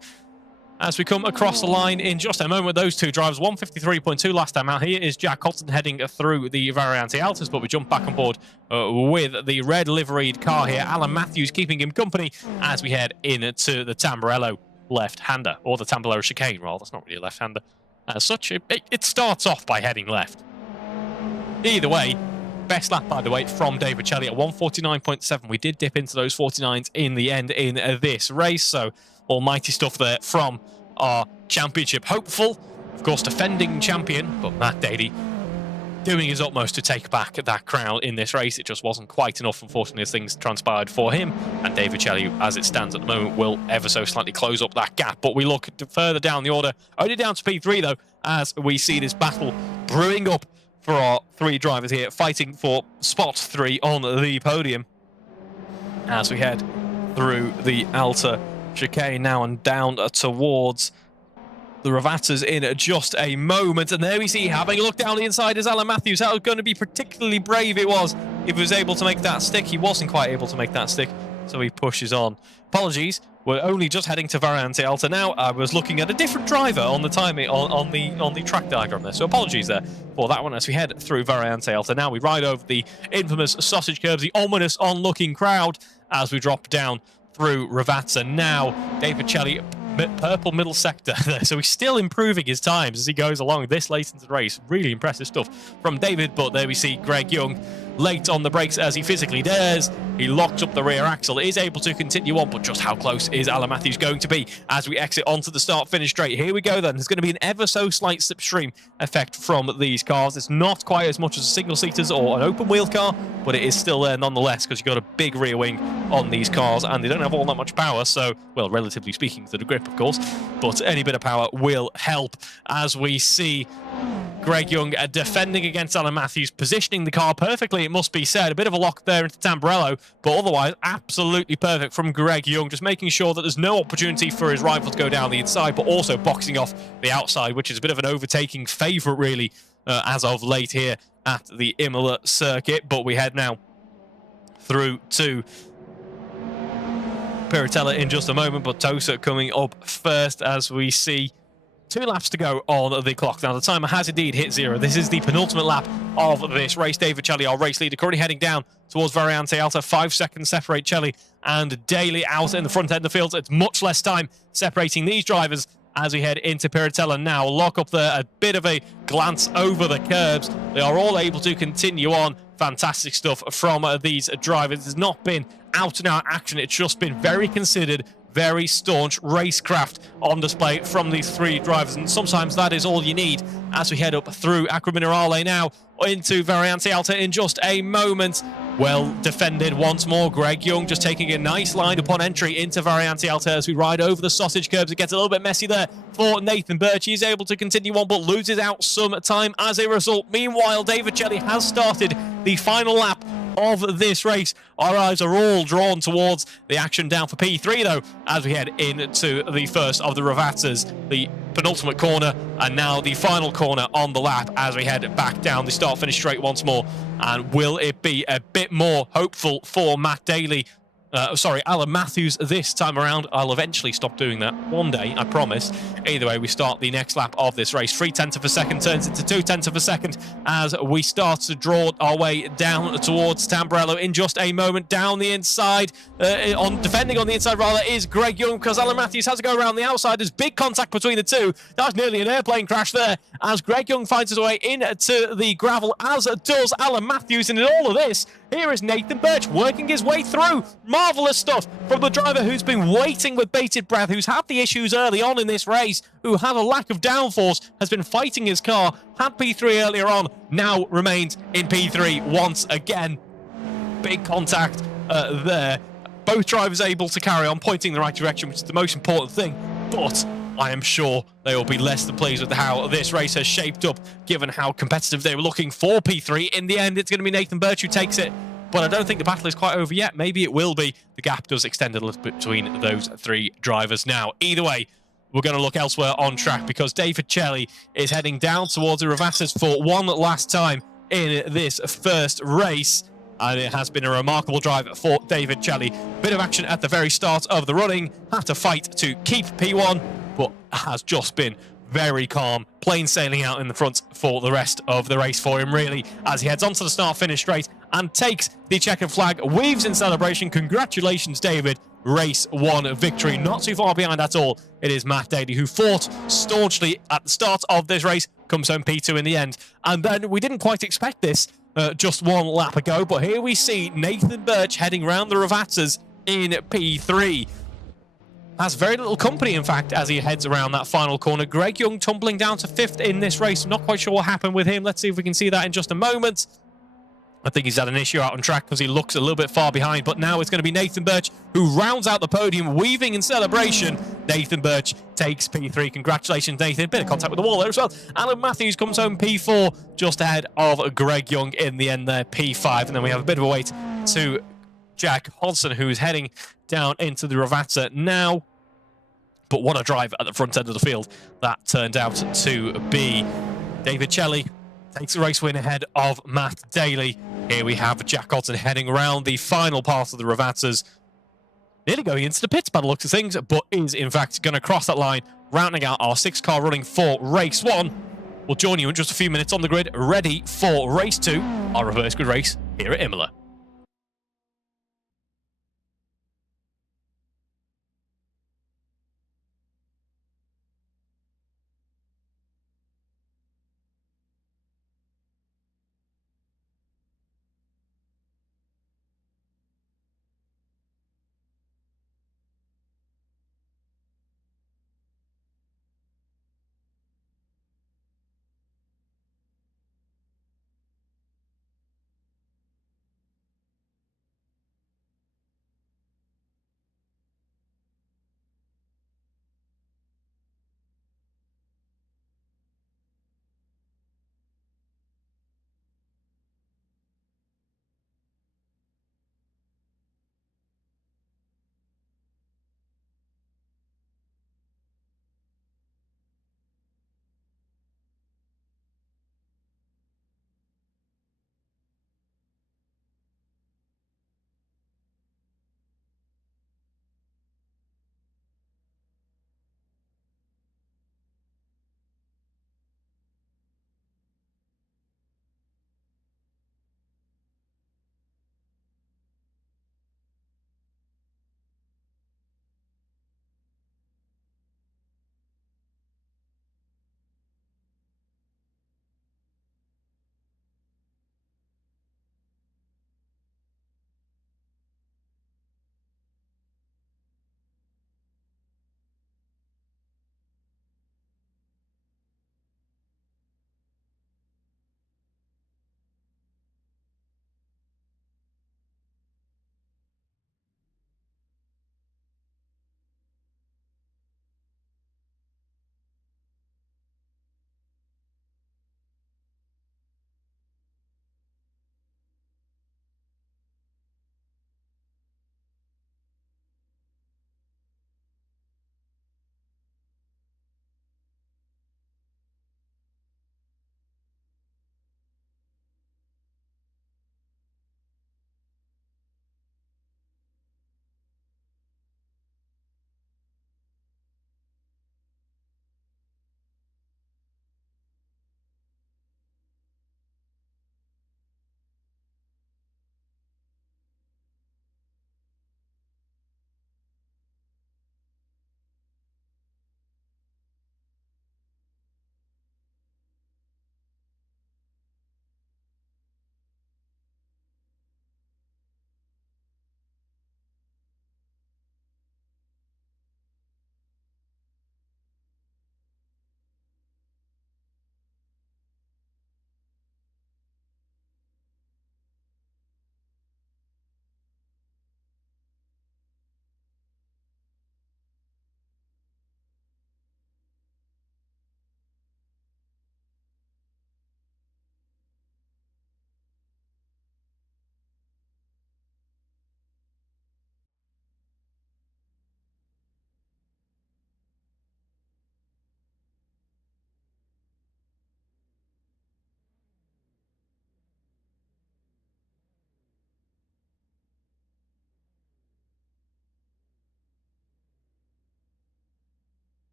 As we come across the line in just a moment, those two drivers, 153.2 last time out. Here is Jack Colton heading through the Variante Altas, but we jump back on board with the red liveried car here. Alan Matthews keeping him company as we head into the Tamburello left-hander, or the Tamburello chicane, rather. That's not really a left-hander. As such, it starts off by heading left. Either way, best lap, by the way, from David Chelly at 149.7. We did dip into those 49s in the end in this race, so almighty stuff there from our championship hopeful, of course, defending champion, but Matt Daly doing his utmost to take back that crown in this race. It just wasn't quite enough, unfortunately, as things transpired for him, and David Chelly, as it stands at the moment, will ever so slightly close up that gap. But we look further down the order, only down to P3 though, as we see this battle brewing up for our three drivers here, fighting for spot 3 on the podium as we head through the Alta chicane now and down towards the Ravazzas in just a moment. And there we see, having a look down the inside, is Alan Matthews. That was going to be particularly brave, it was, if he was able to make that stick. He wasn't quite able to make that stick, so he pushes on. Apologies, we're only just heading to Variante Alta now. I was looking at a different driver on the timing on the track diagram there, so apologies there for that one as we head through Variante Alta. Now we ride over the infamous sausage curves, the ominous on-looking crowd as we drop down through Ravazza. Now David Chelly, purple middle sector there, so he's still improving his times as he goes along this late into the race. Really impressive stuff from David, but there we see Greg Young late on the brakes as he physically dares. He locked up the rear axle, is able to continue on, but just how close is Alan Matthews going to be as we exit onto the start-finish straight? Here we go then. There's going to be an ever so slight slipstream effect from these cars. It's not quite as much as a single-seaters or an open-wheel car, but it is still there nonetheless because you've got a big rear wing on these cars and they don't have all that much power, so, well, relatively speaking to the grip, of course, but any bit of power will help as we see Greg Young defending against Alan Matthews, positioning the car perfectly, it must be said. A bit of a lock there into Tamburello, but otherwise absolutely perfect from Greg Young, just making sure that there's no opportunity for his rival to go down the inside, but also boxing off the outside, which is a bit of an overtaking favourite, really, as of late here at the Imola circuit. But we head now through to Piratella in just a moment, but Tosa coming up first as we see 2 laps to go on the clock. Now, the timer has indeed hit 0. This is the penultimate lap of this race. David Celli, our race leader, currently heading down towards Variante Alta. 5 seconds separate Celli and Daly out in the front end of the field. It's much less time separating these drivers as we head into Piratella now. Lock up there, a bit of a glance over the curbs. They are all able to continue on. Fantastic stuff from these drivers. There's not been out-and-out action. It's just been very considered, very staunch racecraft on display from these 3 drivers, and sometimes that is all you need as we head up through Acqua Minerale now into Variante Alta in just a moment. Well defended once more. Greg Young just taking a nice line upon entry into Variante Alta as we ride over the sausage curbs. It gets a little bit messy there for Nathan Birch. He's able to continue on but loses out some time as a result. Meanwhile, David Celli has started the final lap of this race. Our eyes are all drawn towards the action down for P3 though as we head into the first of the regattas, the penultimate corner, and now the final corner on the lap as we head back down the start finish straight once more. And will it be a bit more hopeful for Matt Daly? Alan Matthews this time around? I'll eventually stop doing that one day, I promise. Either way, we start the next lap of this race. 0.3 of a second turns into 0.2 of a second as we start to draw our way down towards Tamburello in just a moment. Down the inside, defending on the inside rather, is Greg Young, because Alan Matthews has to go around the outside. There's big contact between the two. That's nearly an airplane crash there as Greg Young finds his way into the gravel, as does Alan Matthews. And in all of this, here is Nathan Birch working his way through. Marvellous stuff from the driver who's been waiting with bated breath, who's had the issues early on in this race, who had a lack of downforce, has been fighting his car, had P3 earlier on, now remains in P3 once again. Big contact there. Both drivers able to carry on, pointing in the right direction, which is the most important thing. But I am sure they will be less than pleased with how this race has shaped up, given how competitive they were looking for P3. In the end, it's going to be Nathan Birch who takes it, but I don't think the battle is quite over yet. Maybe it will be. The gap does extend a little bit between those 3 drivers now. Either way, we're going to look elsewhere on track because David Celli is heading down towards the regattas for one last time in this first race. And it has been a remarkable drive for David Celli. Bit of action at the very start of the running. Had to fight to keep P1, but has just been very calm, plain sailing out in the front for the rest of the race for him, really, as he heads onto the start-finish straight and takes the checkered flag, weaves in celebration. Congratulations, David. Race 1 victory. Not too far behind at all. It is Matt Daly, who fought staunchly at the start of this race, comes home P2 in the end. And then we didn't quite expect this just one lap ago, but here we see Nathan Birch heading round the regattas in P3. Has very little company, in fact, as he heads around that final corner. Greg Young tumbling down to 5th in this race. Not quite sure what happened with him. Let's see if we can see that in just a moment. I think he's had an issue out on track because he looks a little bit far behind, but now it's going to be Nathan Birch who rounds out the podium, weaving in celebration. Nathan Birch takes P3. Congratulations, Nathan. Bit of contact with the wall there as well. Alan Matthews comes home P4, just ahead of Greg Young in the end there, P5. And then we have a bit of a wait to Jack Hodson, who's heading down into the regatta now. But what a drive at the front end of the field that turned out to be. David Celli takes the race win ahead of Matt Daly. Here we have Jack Hodson heading around the final part of the regattas. Nearly going into the pits by the looks of things, but is in fact going to cross that line, rounding out our 6-car running for race 1. We'll join you in just a few minutes on the grid, ready for race 2, our reverse grid race here at Imola.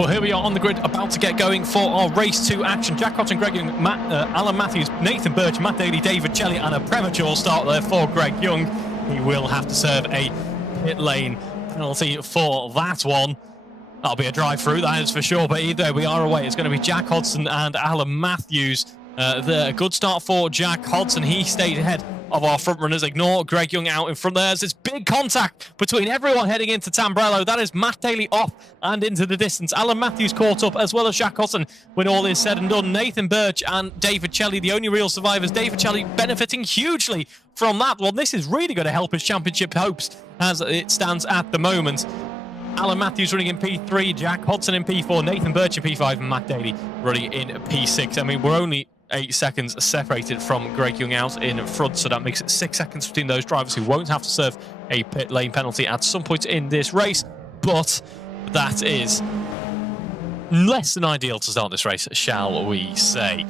Well, here we are on the grid, about to get going for our race 2 action. Jack Hodson, Greg Young, Alan Matthews, Nathan Birch, Matt Daly, David Shelley, and a premature start there for Greg Young. He will have to serve a pit lane penalty for that one. That'll be a drive-through, that is for sure. But either way, we are away. It's going to be Jack Hodson and Alan Matthews. A good start for Jack Hodson. He stayed ahead of our front runners. Ignore Greg Young out in front there. There's big contact between everyone heading into Tamburello. That is Matt Daly off and into the distance. Alan Matthews caught up, as well as Jack Hodson when all is said and done. Nathan Birch and David Shelley, the only real survivors. David Shelley benefiting hugely from that one. This is really going to help his championship hopes as it stands at the moment. Alan Matthews running in P3, Jack Hodson in P4, Nathan Birch in P5, and Matt Daly running in P6. I mean, we're only 8 seconds separated from Greg Young out in front, so that makes it 6 seconds between those drivers who won't have to serve a pit lane penalty at some point in this race. But that is less than ideal to start this race, shall we say.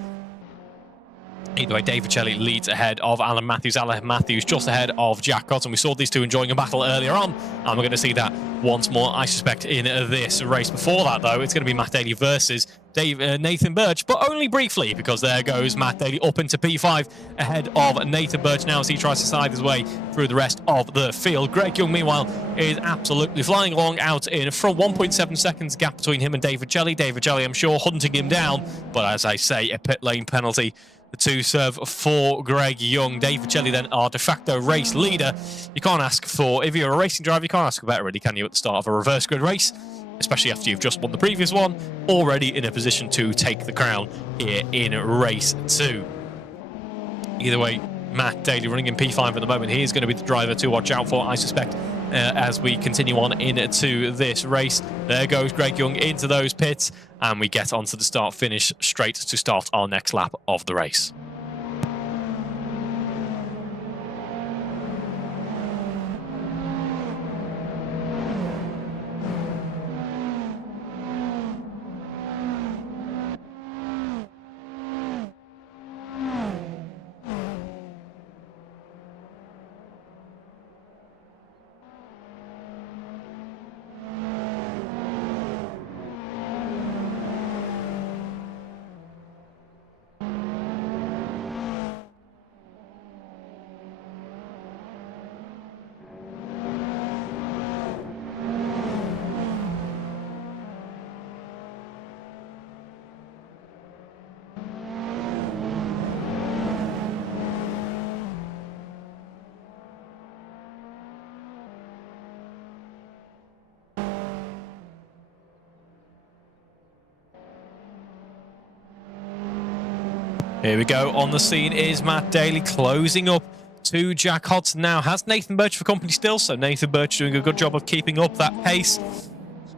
Either way, David Shelley leads ahead of Alan Matthews. Alan Matthews just ahead of Jack Hodson. We saw these two enjoying a battle earlier on, and we're going to see that once more, I suspect, in this race. Before that, though, it's going to be Matt Daly versus Nathan Birch, but only briefly, because there goes Matt Daly up into P5 ahead of Nathan Birch now as he tries to side his way through the rest of the field. Greg Young, meanwhile, is absolutely flying along out in front. 1.7 seconds gap between him and David Shelley. David Shelley, I'm sure, hunting him down, but as I say, a pit lane penalty to serve for Greg Young. David Shelley then our de facto race leader. You can't ask for, if you're a racing driver, you can't ask for better, really, can you, at the start of a reverse grid race? Especially after you've just won the previous one, already in a position to take the crown here in race 2. Either way, Matt Daly running in P5 at the moment. He is going to be the driver to watch out for, I suspect, as we continue on into this race. There goes Greg Young into those pits, and we get onto the start-finish straight to start our next lap of the race. Here we go. On the scene is Matt Daly, closing up to Jack Hodson now. Has Nathan Birch for company still, so Nathan Birch doing a good job of keeping up that pace.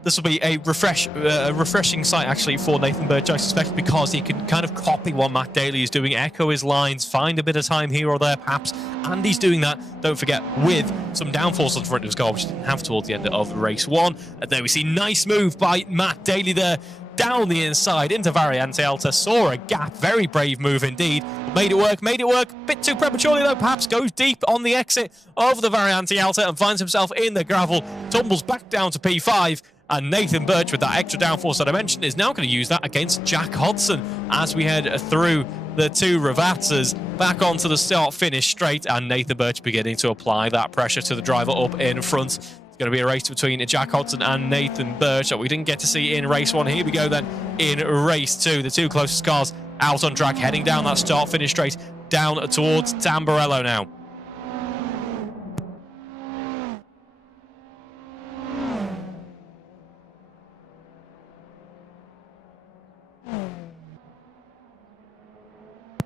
This will be a refreshing sight, actually, for Nathan Birch, I suspect, because he can kind of copy what Matt Daly is doing, echo his lines, find a bit of time here or there, perhaps. And he's doing that, don't forget, with some downforce on the front of his car, which he didn't have towards the end of race 1. And there we see nice move by Matt Daly there, down the inside into Variante Alta, saw a gap, very brave move indeed, made it work, bit too prematurely though, perhaps, goes deep on the exit of the Variante Alta and finds himself in the gravel, tumbles back down to P5, and Nathan Birch, with that extra downforce that I mentioned, is now going to use that against Jack Hodson as we head through the two Ravazzas back onto the start-finish straight, and Nathan Birch beginning to apply that pressure to the driver up in front. It's going to be a race between Jack Hodson and Nathan Birch that we didn't get to see in race 1. Here we go then in race 2. The two closest cars out on track, heading down that start-finish straight, down towards Tamburello now.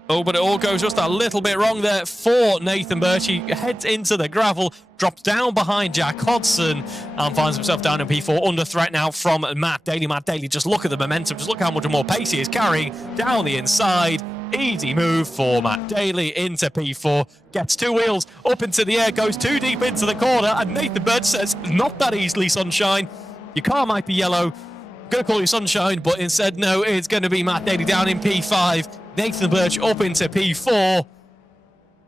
Oh, but it all goes just a little bit wrong there for Nathan Birch. He heads into the gravel, drops down behind Jack Hodson, and finds himself down in P4, under threat now from Matt Daly. Matt Daly, just look at the momentum, just look how much more pace he is carrying down the inside. Easy move for Matt Daly into P4, gets two wheels up into the air, goes too deep into the corner, and Nathan Birch says, not that easily, sunshine. Your car might be yellow, I'm going to call you sunshine, but instead, no, it's going to be Matt Daly down in P5. Nathan Birch up into P4.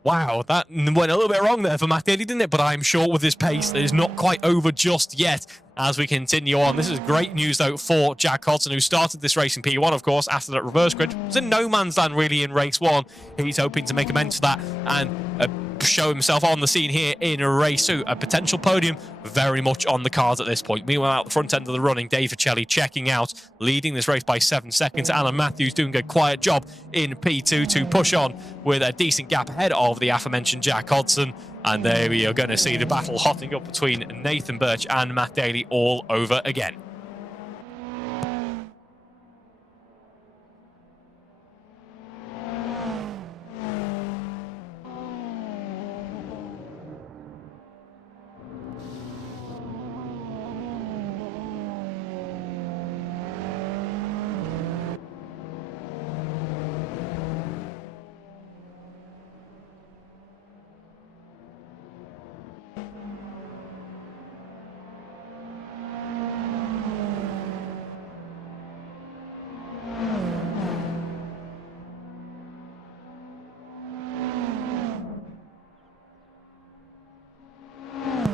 Wow, that went a little bit wrong there for Matt Daly, didn't it? But I'm sure with his pace, it is not quite over just yet as we continue on. This is great news, though, for Jack Hodson, who started this race in P1, of course, after that reverse grid. Was in no man's land, really, in race 1. He's hoping to make amends for that and show himself on the scene here in race 2. A potential podium very much on the cards at this point. Meanwhile, at the front end of the running, Dave Ficelli checking out, leading this race by 7 seconds. Alan Matthews doing a quiet job in P2 to push on with a decent gap ahead of the aforementioned Jack Hodson. And there we are going to see the battle hotting up between Nathan Birch and Matt Daly all over again.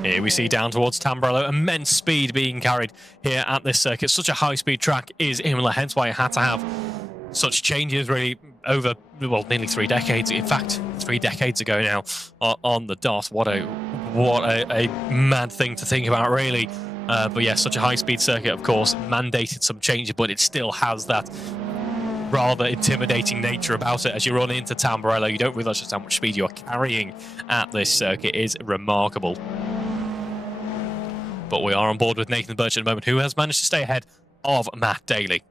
Here we see down towards Tamburello, immense speed being carried here at this circuit. Such a high-speed track is Imola, hence why it had to have such changes really over, well, nearly 3 decades. In fact, 3 decades ago now on the dot. What a mad thing to think about, really. But yeah, such a high-speed circuit, of course, mandated some changes, but it still has that rather intimidating nature about it. As you run into Tamburello, you don't realise just how much speed you're carrying at this circuit. It is remarkable. But we are on board with Nathan Birch at the moment, who has managed to stay ahead of Matt Daly.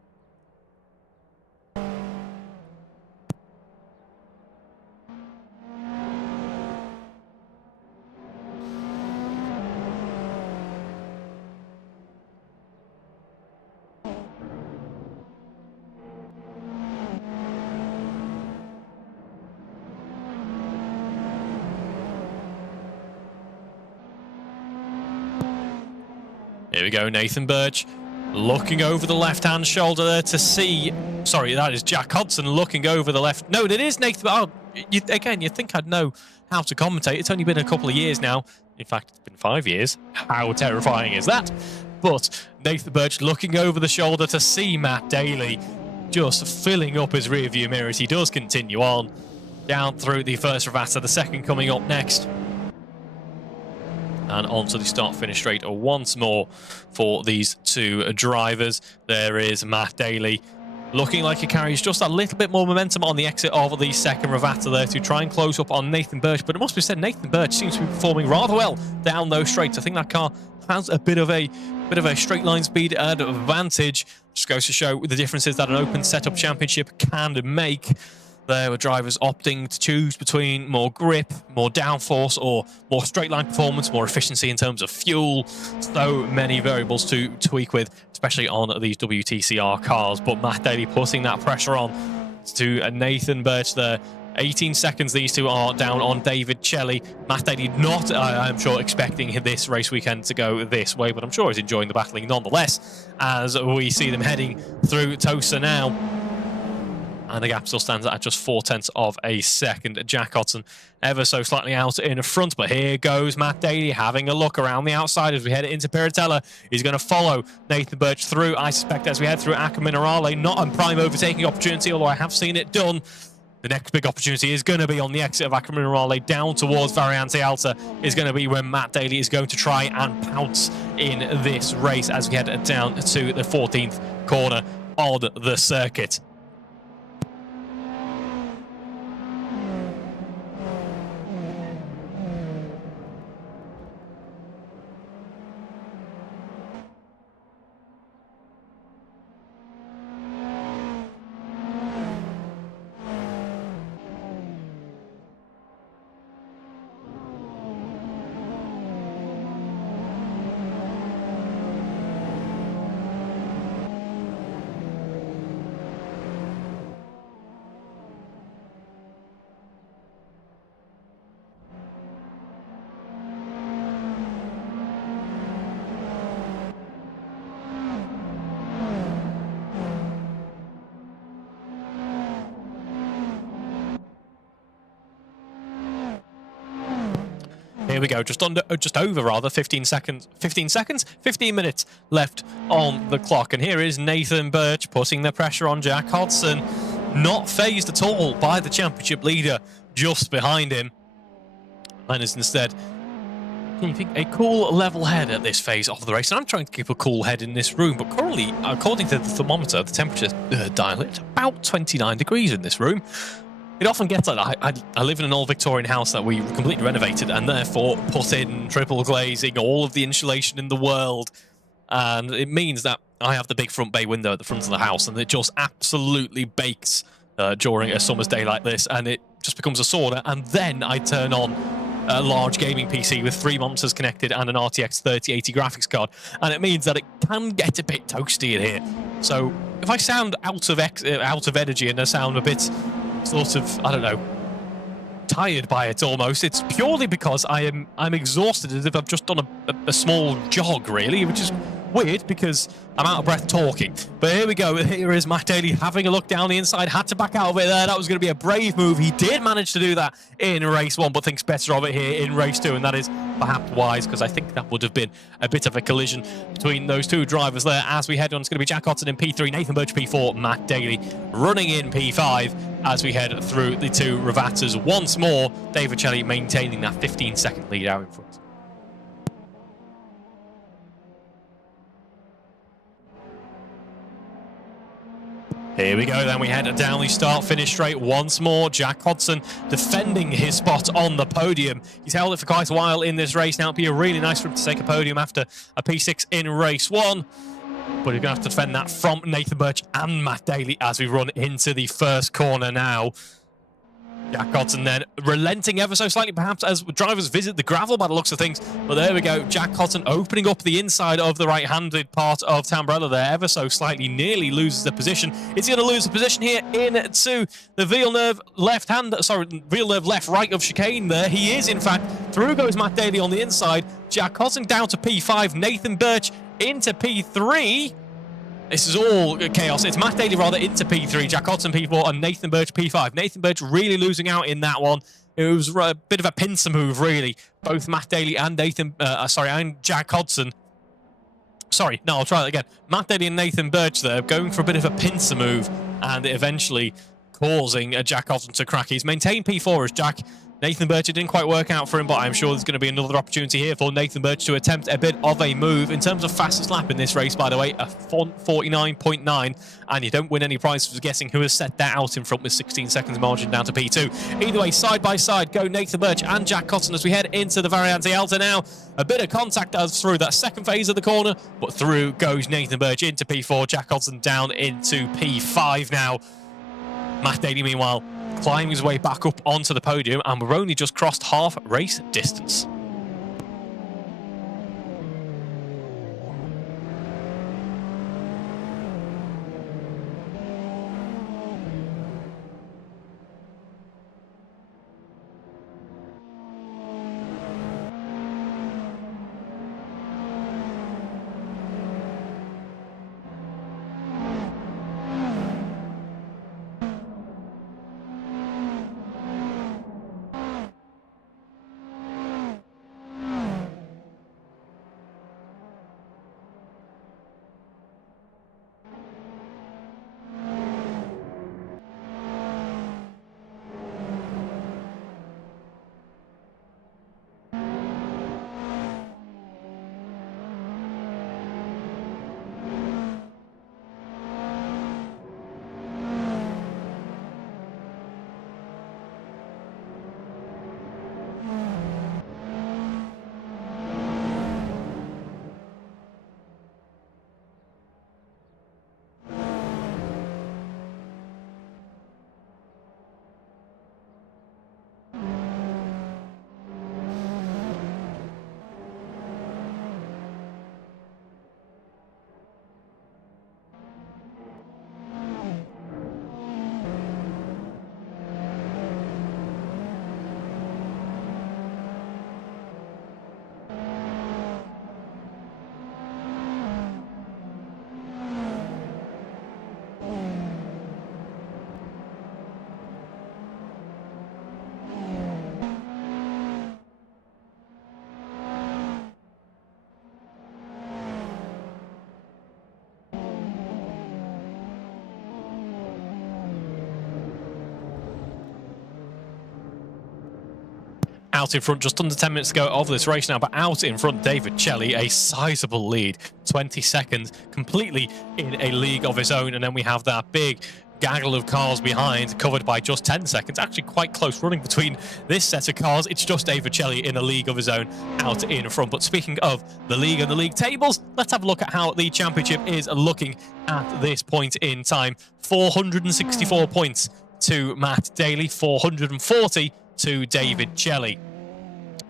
Here we go, Nathan Birch looking over the left-hand shoulder there to see... Sorry, that is Jack Hodson looking over the left... No, it is Nathan... Oh, again, you'd think I'd know how to commentate. It's only been a couple of years now. In fact, it's been 5 years. How terrifying is that? But Nathan Birch looking over the shoulder to see Matt Daly just filling up his rear-view mirror as he does continue on down through the first regatta, the second coming up next. And onto the start-finish straight once more for these two drivers. There is Matt Daly looking like he carries just a little bit more momentum on the exit of the second regatta there to try and close up on Nathan Birch. But it must be said, Nathan Birch seems to be performing rather well down those straights. I think that car has a bit of a straight line speed advantage. Just goes to show the differences that an open setup championship can make. There were drivers opting to choose between more grip, more downforce, or more straight line performance, more efficiency in terms of fuel. So many variables to tweak with, especially on these WTCR cars. But Matt Daly putting that pressure on to Nathan Birch there. 18 seconds these two are down on David Ficelli. Matt Daly not, I'm sure, expecting this race weekend to go this way, but I'm sure he's enjoying the battling nonetheless as we see them heading through Tosa now. And the gap still stands at just 0.4 of a second. Jack Hodson ever so slightly out in front, but here goes Matt Daly having a look around the outside as we head into Piratella. He's going to follow Nathan Birch through, I suspect, as we head through Acca Minerale. Not a prime overtaking opportunity, although I have seen it done. The next big opportunity is going to be on the exit of Acca Minerale down towards Variante Alta, is going to be when Matt Daly is going to try and pounce in this race as we head down to the 14th corner on the circuit. Here we go, just over 15 seconds, 15 minutes left on the clock. And here is Nathan Birch putting the pressure on Jack Hodson, not phased at all by the championship leader just behind him. And is instead keeping a cool level head at this phase of the race. And I'm trying to keep a cool head in this room, but currently, according to the thermometer, the temperature dial, it's about 29 degrees in this room. It often gets like that. I live in an old Victorian house that we completely renovated and therefore put in triple glazing, all of the insulation in the world. And it means that I have the big front bay window at the front of the house, and it just absolutely bakes during a summer's day like this, and it just becomes a sauna. And then I turn on a large gaming PC with 3 monitors connected and an RTX 3080 graphics card, and it means that it can get a bit toasty in here. So if I sound out of energy and I sound a bit sort of, I don't know, tired by it almost, it's purely because I'm exhausted, as if I've just done a small jog, really, which is weird because I'm out of breath talking. But here we go. Here is Matt Daly having a look down the inside. Had to back out of it there. That was going to be a brave move. He did manage to do that in race 1, but thinks better of it here in race 2, and that is perhaps wise, because I think that would have been a bit of a collision between those two drivers there. As we head on, it's going to be Jack Hodson in P3, Nathan Birch P4, Matt Daly running in P5 as we head through the two Revattas once more. David Shelley maintaining that 15-second lead out in front. Here we go, then we head down the start-finish straight once more. Jack Hodson defending his spot on the podium. He's held it for quite a while in this race. Now it'll be a really nice for him to take a podium after a P6 in race 1. But he's going to have to defend that from Nathan Birch and Matt Daly as we run into the first corner now. Jack Hodson then relenting ever so slightly, perhaps, as drivers visit the gravel by the looks of things. But there we go, Jack Hodson opening up the inside of the right-handed part of Tambrella there, ever so slightly, nearly loses the position. Is he going to lose the position here into the Villeneuve Villeneuve left-right of chicane there? He is, in fact. Through goes Matt Daly on the inside. Jack Hodson down to P5, Nathan Birch into P3. This is all chaos. It's Matt Daly rather into P3, Jack Hodson P4, and Nathan Birch P5. Nathan Birch really losing out in that one. It was a bit of a pincer move, really. Both Matt Daly and and Jack Hodson. Sorry, no, I'll try that again. Matt Daly and Nathan Birch there going for a bit of a pincer move, and eventually causing Jack Hodson to crack. He's maintained P4 as Jack. Nathan Birch, it didn't quite work out for him, but I'm sure there's going to be another opportunity here for Nathan Birch to attempt a bit of a move. In terms of fastest lap in this race, by the way, a 49.9, and you don't win any prizes for guessing who has set that out in front with 16 seconds margin down to P2. Either way, side by side go Nathan Birch and Jack Hodson as we head into the Variante Alta now. A bit of contact as through that second phase of the corner, but through goes Nathan Birch into P4, Jack Hodson down into P5 now. Matt Daly, meanwhile, climbing his way back up onto the podium, and we're only just crossed half race distance. out in front, just under 10 minutes to go of this race now, but out in front, David Chelly, a sizable lead, 20 seconds, completely in a league of his own. And then we have that big gaggle of cars behind, covered by just 10 seconds. Actually quite close running between this set of cars. It's just David Chelly in a league of his own out in front. But speaking of the league and the league tables, let's have a look at how the championship is looking at this point in time. 464 points to Matt Daly, 440 to David Chelly.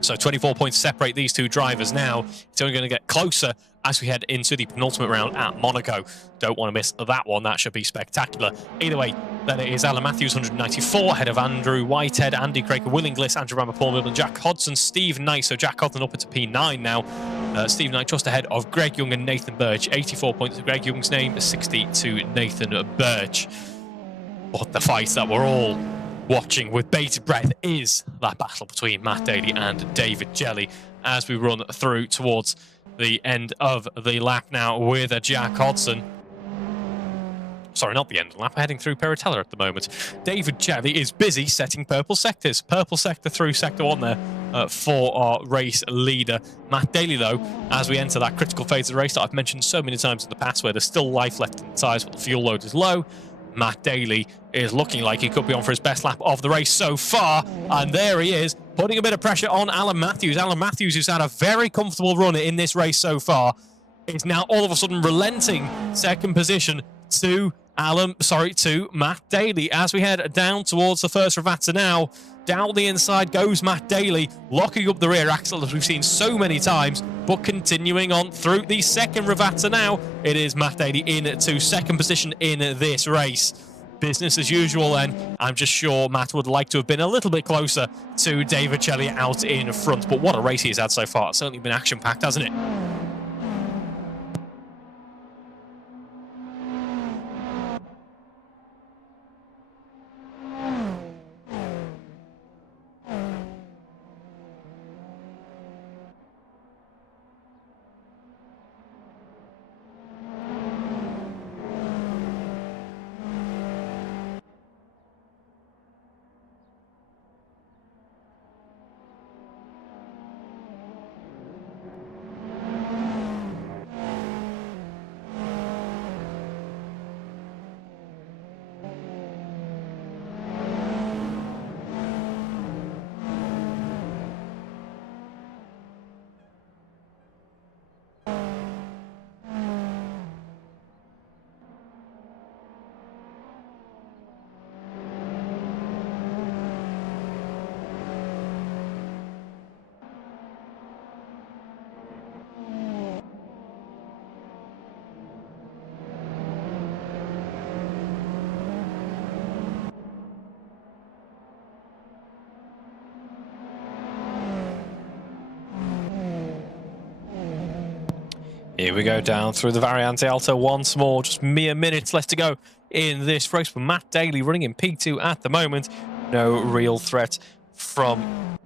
So 24 points separate these two drivers now. It's only going to get closer as we head into the penultimate round at Monaco. Don't want to miss that one. That should be spectacular. Either way, then it is Alan Matthews, 194, ahead of Andrew Whitehead, Andy Craig, Will Inglis, Andrew Rammer, Paul Milburn, Jack Hodson, Steve Knight. So Jack Hodson up into P9 now. Steve Knight just ahead of Greg Young and Nathan Birch. 84 points to Greg Young's name, 60 to Nathan Birch. But the fight that we're all watching with bated breath is that battle between Matt Daly and David Chelly as we run through towards the end of the lap now with a Jack Hodson. Sorry, not the end of the lap, heading through Piratella at the moment. David Chelly is busy setting purple sectors. Purple sector through sector 1 there for our race leader. Matt Daly, though, as we enter that critical phase of the race that I've mentioned so many times in the past, where there's still life left in the tyres but the fuel load is low, Matt Daly is looking like he could be on for his best lap of the race so far. And there he is, putting a bit of pressure on Alan Matthews. Alan Matthews, who's had a very comfortable run in this race so far, is now all of a sudden relenting second position to Matt Daly. As we head down towards the first Ravazza now, down the inside goes Matt Daly, locking up the rear axle as we've seen so many times, but continuing on through the second Ravazza now. It is Matt Daly into second position in this race. Business as usual then. I'm just sure Matt would like to have been a little bit closer to David Chelly out in front, but what a race he has had so far. It's certainly been action-packed, hasn't it? Here we go down through the Variante Alto once more. Just mere minutes left to go in this race. But Matt Daly running in P2 at the moment. No real threat from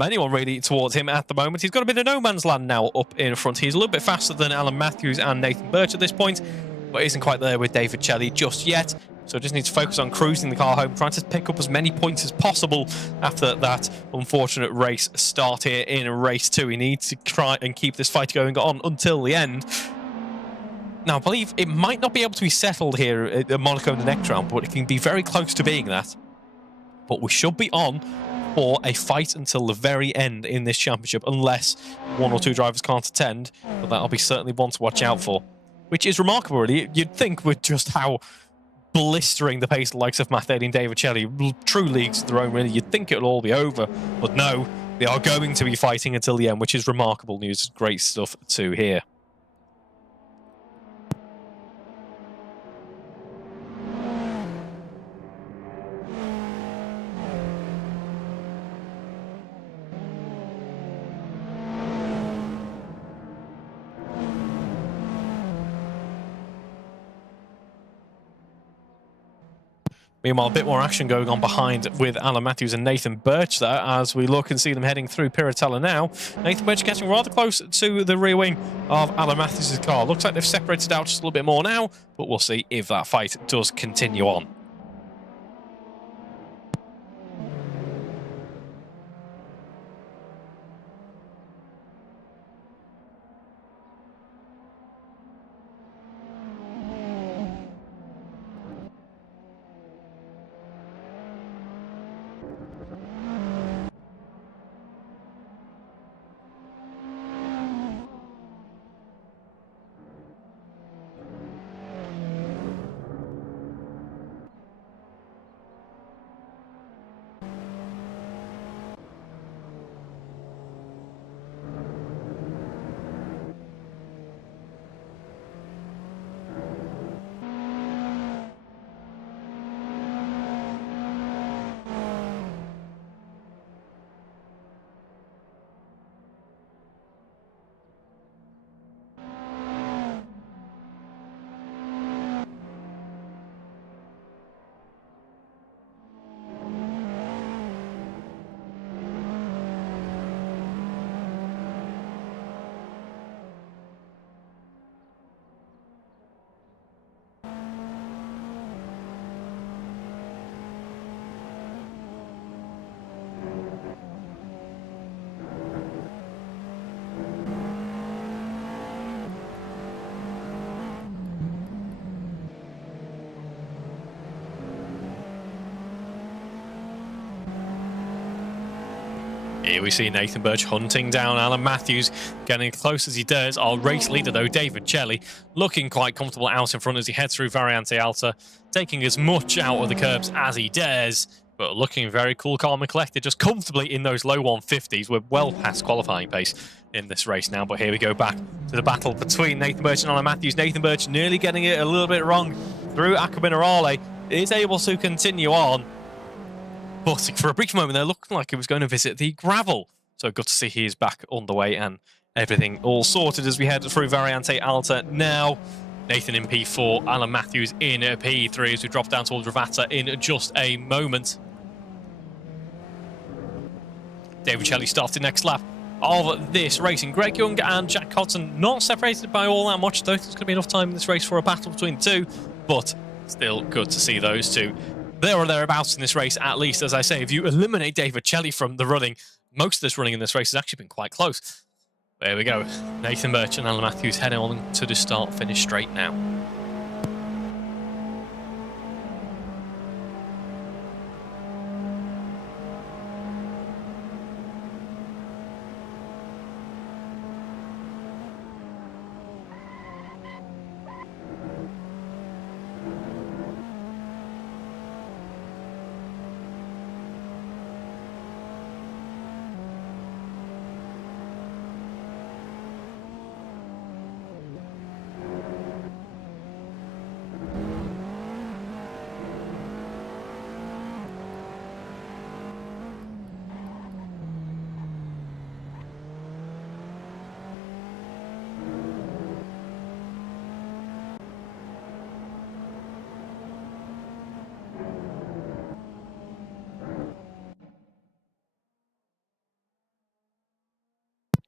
anyone really towards him at the moment. He's got a bit of no man's land now up in front. He's a little bit faster than Alan Matthews and Nathan Birch at this point, but isn't quite there with David Chelly just yet. So just needs to focus on cruising the car home, trying to pick up as many points as possible after that unfortunate race start here in race 2. He needs to try and keep this fight going on until the end. Now, I believe it might not be able to be settled here at Monaco in the next round, but it can be very close to being that. But we should be on for a fight until the very end in this championship, unless one or two drivers can't attend. But that'll be certainly one to watch out for, which is remarkable, really. You'd think with just how blistering the pace of the likes of Matt Daly and David Chelly, true leagues of their own, really, you'd think it'll all be over. But no, they are going to be fighting until the end, which is remarkable news. Great stuff to hear. Meanwhile, a bit more action going on behind with Alan Matthews and Nathan Birch there as we look and see them heading through Piratella now. Nathan Birch getting rather close to the rear wing of Alan Matthews' car. Looks like they've separated out just a little bit more now, but we'll see if that fight does continue on. Here we see Nathan Birch hunting down Alan Matthews, getting as close as he dares. Our race leader, though, David Chelly, looking quite comfortable out in front as he heads through Variante Alta, taking as much out of the curbs as he dares, but looking very cool, calm and collected, just comfortably in those low 150s. We're well past qualifying pace in this race now, but here we go back to the battle between Nathan Birch and Alan Matthews. Nathan Birch nearly getting it a little bit wrong through Acabinarale, is able to continue on. But for a brief moment there, looked like he was going to visit the gravel. So good to see he is back on the way and everything all sorted as we head through Variante Alta now. Nathan in P4, Alan Matthews in P3 as we drop down towards Ravata in just a moment. David Chelly starting next lap of this racing. Greg Young and Jack Cotton not separated by all that much. Though there's going to be enough time in this race for a battle between the two, but still good to see those two there or thereabouts in this race, at least. As I say, if you eliminate David Chelly from the running, most of this running in this race has actually been quite close. There we go. Nathan Birch and Alan Matthews heading on to the start-finish straight now.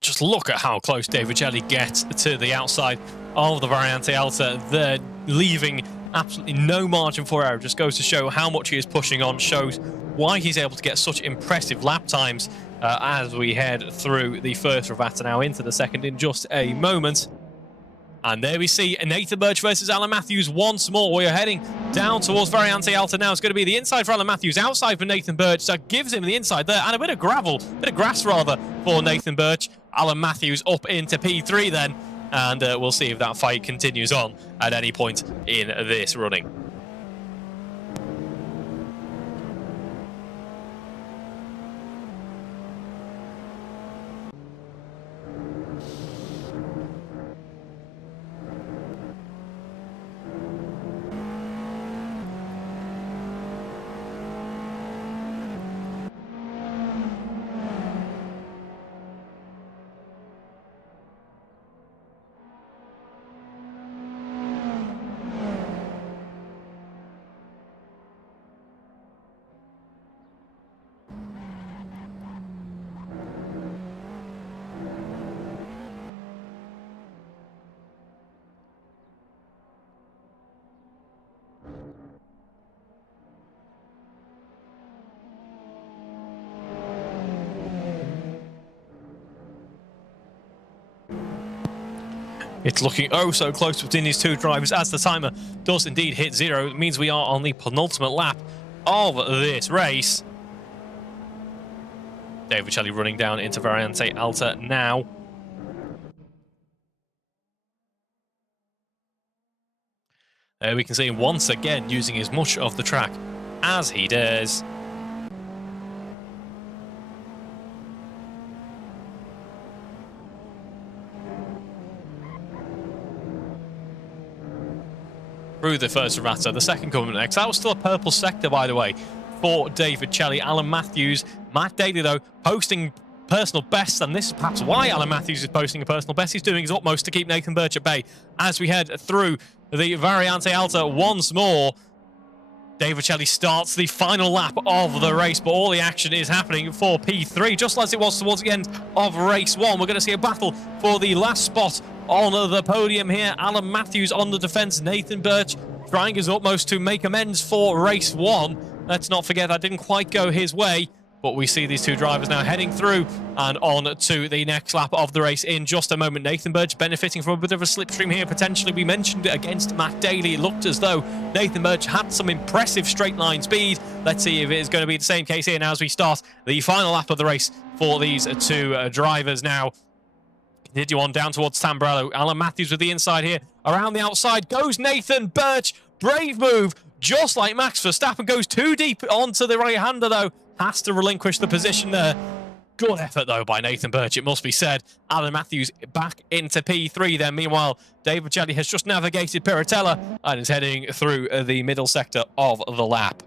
Just look at how close David Chelly gets to the outside of the Variante Alta. They're leaving absolutely no margin for error. Just goes to show how much he is pushing on, shows why he's able to get such impressive lap times as we head through the first Ravata now into the second in just a moment. And there we see Nathan Birch versus Alan Matthews once more. We are heading down towards Variante Alta now. It's going to be the inside for Alan Matthews, outside for Nathan Birch. So gives him the inside there, and a bit of grass rather, for Nathan Birch. Alan Matthews up into P3 then, and we'll see if that fight continues on at any point in this running. It's looking oh so close between these two drivers as the timer does indeed hit 0. It means we are on the penultimate lap of this race. David Chelly running down into Variante Alta now. There we can see him once again using as much of the track as he dares. Through the first Ravata, the second coming next. That was still a purple sector, by the way, for David Chelly. Alan Matthews, Matt Daly, though, posting personal bests, and this is perhaps why Alan Matthews is posting a personal best. He's doing his utmost to keep Nathan Birch at bay as we head through the Variante Alta once more. David Chelly starts the final lap of the race, but all the action is happening for P3, just as it was towards the end of race 1. We're going to see a battle for the last spot on the podium here. Alan Matthews on the defence. Nathan Birch trying his utmost to make amends for race 1. Let's not forget that didn't quite go his way, But we see these two drivers now heading through and on to the next lap of the race in just a moment. Nathan Birch benefiting from a bit of a slipstream here, potentially. We mentioned it against Matt Daly. It looked as though Nathan Birch had some impressive straight line speed. Let's see if it is going to be the same case here now as we start the final lap of the race for these two drivers now. Continue on down towards Tamburello. Alan Matthews with the inside here. Around the outside goes Nathan Birch. Brave move, just like Max Verstappen. Goes too deep onto the right-hander, though. Has to relinquish the position there. Good effort, though, by Nathan Birch, it must be said. Alan Matthews back into P3 then. Meanwhile, David Jelly has just navigated Piratella and is heading through the middle sector of the lap.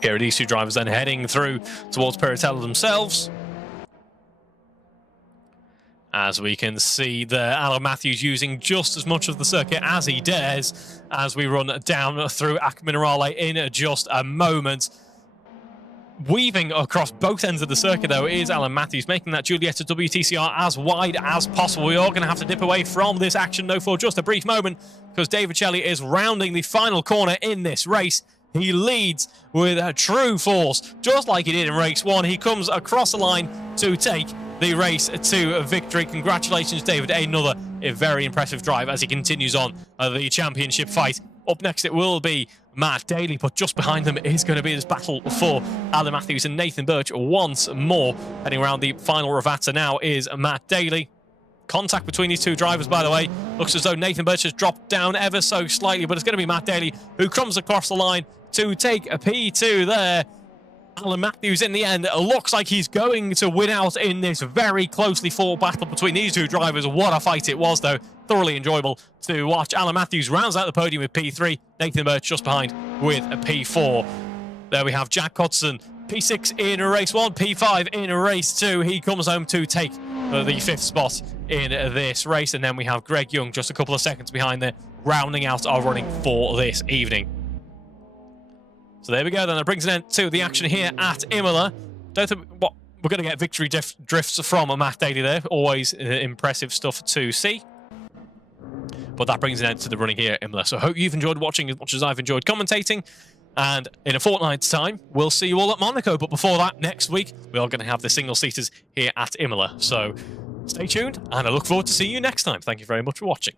Here are these two drivers then heading through towards Piratella themselves. As we can see there, Alan Matthews using just as much of the circuit as he dares as we run down through Ac Minerale in just a moment. Weaving across both ends of the circuit, though, is Alan Matthews, making that Giulietta WTCR as wide as possible. We are going to have to dip away from this action, though, for just a brief moment, because David Shelley is rounding the final corner in this race. He leads with a true force, just like he did in race 1. He comes across the line to take the race to victory. Congratulations, David. Another very impressive drive as he continues on the championship fight. Up next, it will be Matt Daly, but just behind them is going to be this battle for Alan Matthews and Nathan Birch once more. Heading around the final Ravata now is Matt Daly. Contact between these two drivers, by the way. Looks as though Nathan Birch has dropped down ever so slightly, but it's going to be Matt Daly who comes across the line to take a P2 there. Alan Matthews, in the end, looks like he's going to win out in this very closely fought battle between these two drivers. What a fight it was, though. Thoroughly enjoyable to watch. Alan Matthews rounds out the podium with P3. Nathan Birch just behind with a P4. There we have Jack Hodgson, P6 in race 1, P5 in race 2. He comes home to take the 5th spot in this race. And then we have Greg Young just a couple of seconds behind there, rounding out our running for this evening. So there we go, then. That brings an end to the action here at Imola. Don't think we're going to get victory drifts from Matt Daly there. Always impressive stuff to see. But that brings an end to the running here at Imola. So I hope you've enjoyed watching as much as I've enjoyed commentating. And in a fortnight's time, we'll see you all at Monaco. But before that, next week, we are going to have the single-seaters here at Imola. So stay tuned, and I look forward to seeing you next time. Thank you very much for watching.